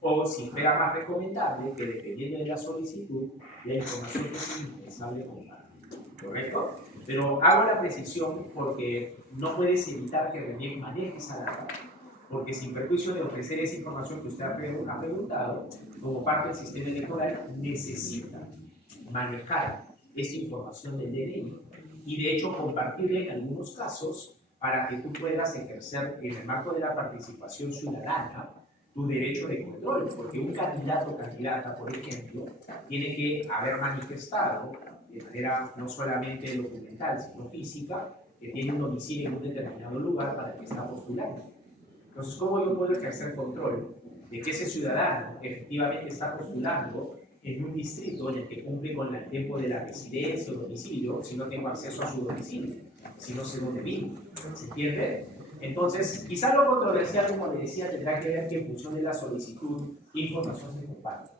o si fuera más recomendable que, dependiendo de la solicitud, la información que es indispensable compartir. ¿Correcto? Pero hago la precisión porque no puedes evitar que RENIEC maneje esa data, porque sin perjuicio de ofrecer esa información que usted ha preguntado, como parte del sistema electoral, necesita manejar esa información del DNI y de hecho compartirla en algunos casos para que tú puedas ejercer en el marco de la participación ciudadana tu derecho de control, porque un candidato o candidata, por ejemplo, tiene que haber manifestado de manera no solamente documental, sino física, que tiene un domicilio en un determinado lugar para el que está postulando. Entonces, ¿cómo yo puedo ejercer control de que ese ciudadano efectivamente está postulando en un distrito en el que cumple con el tiempo de la residencia o domicilio, si no tengo acceso a su domicilio, si no sé dónde vive? ¿Se entiende? Entonces, quizá lo controversial, como le decía, tendrá que ver que en función de la solicitud, información se comparte.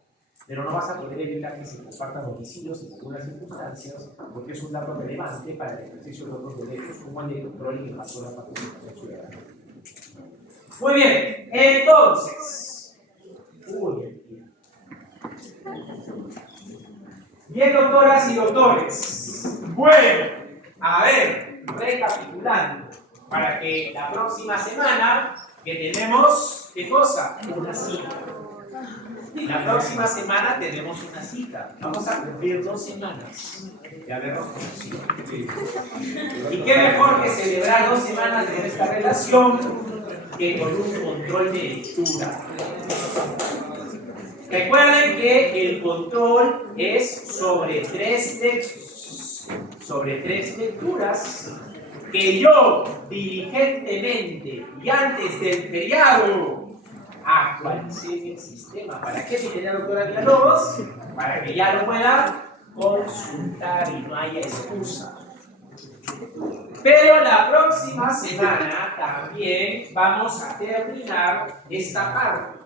Pero no vas a poder evitar que se compartan domicilios en algunas circunstancias, porque es un dato relevante para el ejercicio de otros derechos, como el de control y el paso de la participación ciudadana. Muy bien, entonces. Bien, doctoras y doctores. Bueno, a ver, recapitulando, para que la próxima semana, que tenemos, ¿qué cosa? Una cita. La próxima semana tenemos una cita. Vamos a cumplir 2 semanas de habernos conocido. Y qué mejor que celebrar 2 semanas de esta relación que con un control de lectura. Recuerden que el control es sobre 3 textos, sobre 3 lecturas, que yo diligentemente y antes del feriado actualicé en el sistema. ¿Para qué, mi querida doctora Villalobos? Para que ya lo pueda consultar y no haya excusa. Pero la próxima semana también vamos a terminar esta parte.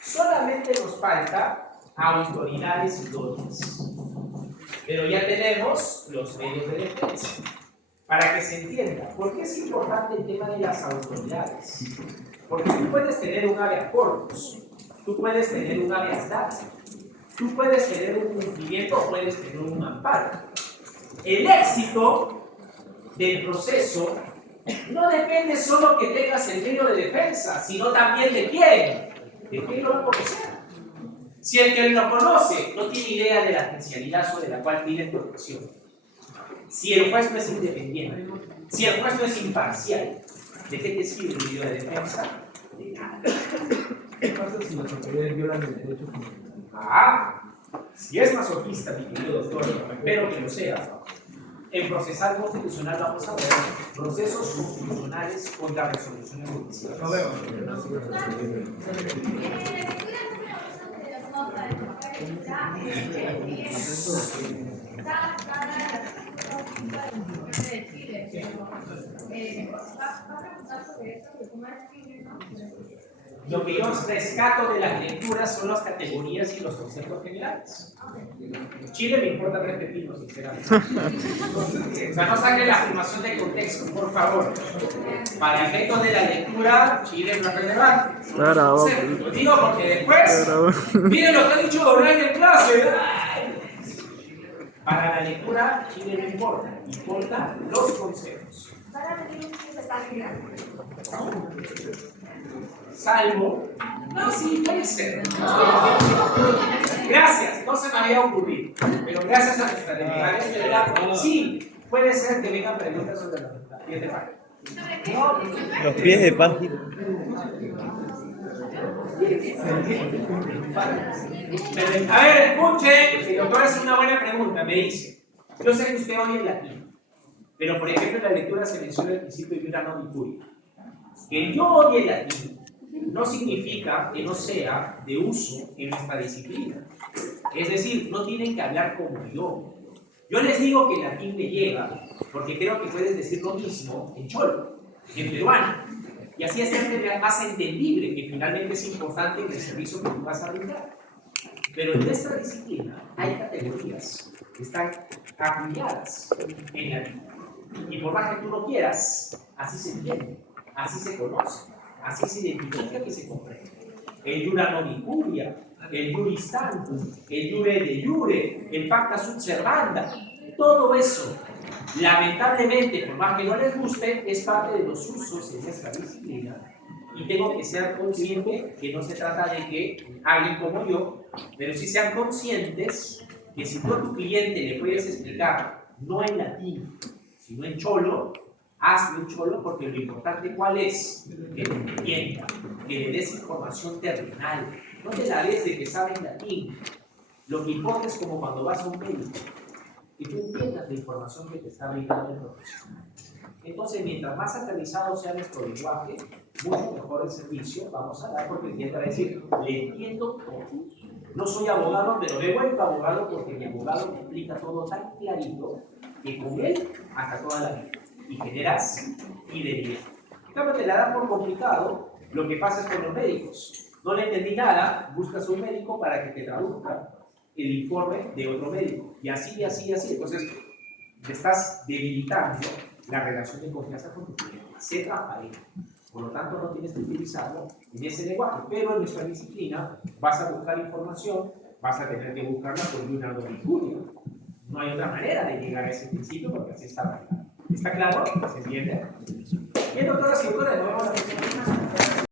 Solamente nos falta autoridades idóneas. Pero ya tenemos los medios de defensa. Para que se entienda, ¿por qué es importante el tema de las autoridades? Porque tú puedes tener un habeas corpus, tú puedes tener un habeas data, tú puedes tener un cumplimiento o puedes tener un amparo. El éxito del proceso no depende solo que tengas el medio de defensa, sino también de quién. ¿De quién lo va a conocer? Si el que lo conoce no tiene idea de la agencialidad sobre la cual pide protección, si el juez no es independiente, si el juez no es imparcial, ¿de qué te sirve el medio de defensa? De nada. ¿Qué pasa si las autoridades violan el derecho constitucional? Si es masoquista, mi querido doctor, espero que lo sea. En procesal constitucional vamos a ver procesos constitucionales contra resoluciones judiciales. Nos vemos. Lo que yo rescato de las lecturas son las categorías y los conceptos generales. Chile me importa repetirlo, sinceramente. O sea, no saquen la afirmación de contexto, por favor. Para efectos de la lectura, Chile no es relevante. Lo digo porque después, miren lo que ha dicho Dorán en clase. Para la lectura, Chile no importa, importan los conceptos. ¿Van a pedir un porcentaje? Salvo. No, sí, puede ser. Gracias, no se me había ocurrido. Pero gracias a nuestra delegación, sí, puede ser que vengan preguntas sobre la 10 de mayo. Los pies de página. A ver, escuche, el doctor hace una buena pregunta, me dice, yo sé que usted odia el latín, pero por ejemplo en la lectura se menciona el principio de una non incuria. Que yo odie el latín no significa que no sea de uso en nuestra disciplina. Es decir, no tienen que hablar como yo. Yo les digo que el latín me llega porque creo que puedes decir lo mismo en cholo, en peruano. Y así hacerte más entendible que finalmente es importante en el servicio que tú vas a brindar. Pero en nuestra disciplina hay categorías que están acuñadas en latín. Y por más que tú no quieras, así se entiende, así se conoce, así se identifica que se comprende. El iura non incuria, el iuris tantum, el iure de iure, el pacta sunt servanda, todo eso, lamentablemente, por más que no les guste, es parte de los usos en nuestra disciplina. Y tengo que ser consciente que no se trata de que alguien como yo, pero sí sean conscientes que si tú a tu cliente le puedes explicar, no en latín, sino en cholo, hazlo en cholo, porque lo importante ¿cuál es? Que lo entienda, que le des información terminal. No te la des de que sabes latín. Lo que importa es como cuando vas a un médico, que tú entiendas la información que te está brindando el profesional. Entonces, mientras más aterrizado sea nuestro lenguaje, mucho mejor el servicio vamos a dar, porque el cliente va a decir, le entiendo todo. No soy abogado, pero me he vuelto abogado porque mi abogado me explica todo tan clarito que con él hasta toda la vida. Y generas fidelidad. En cambio, te la dan por complicado, lo que pasa es con los médicos. No le entendí nada, buscas un médico para que te traduzca el informe de otro médico. Y así, y así, y así. Entonces, te estás debilitando la relación de confianza con tu cliente. Sé transparente. Por lo tanto, no tienes que utilizarlo en ese lenguaje. Pero en nuestra disciplina vas a buscar información, vas a tener que buscarla por una incuria. No hay otra manera de llegar a ese principio porque así está marcado. ¿Está claro? ¿Se entiende? Bien, doctoras y doctores, nos vemos la próxima semana.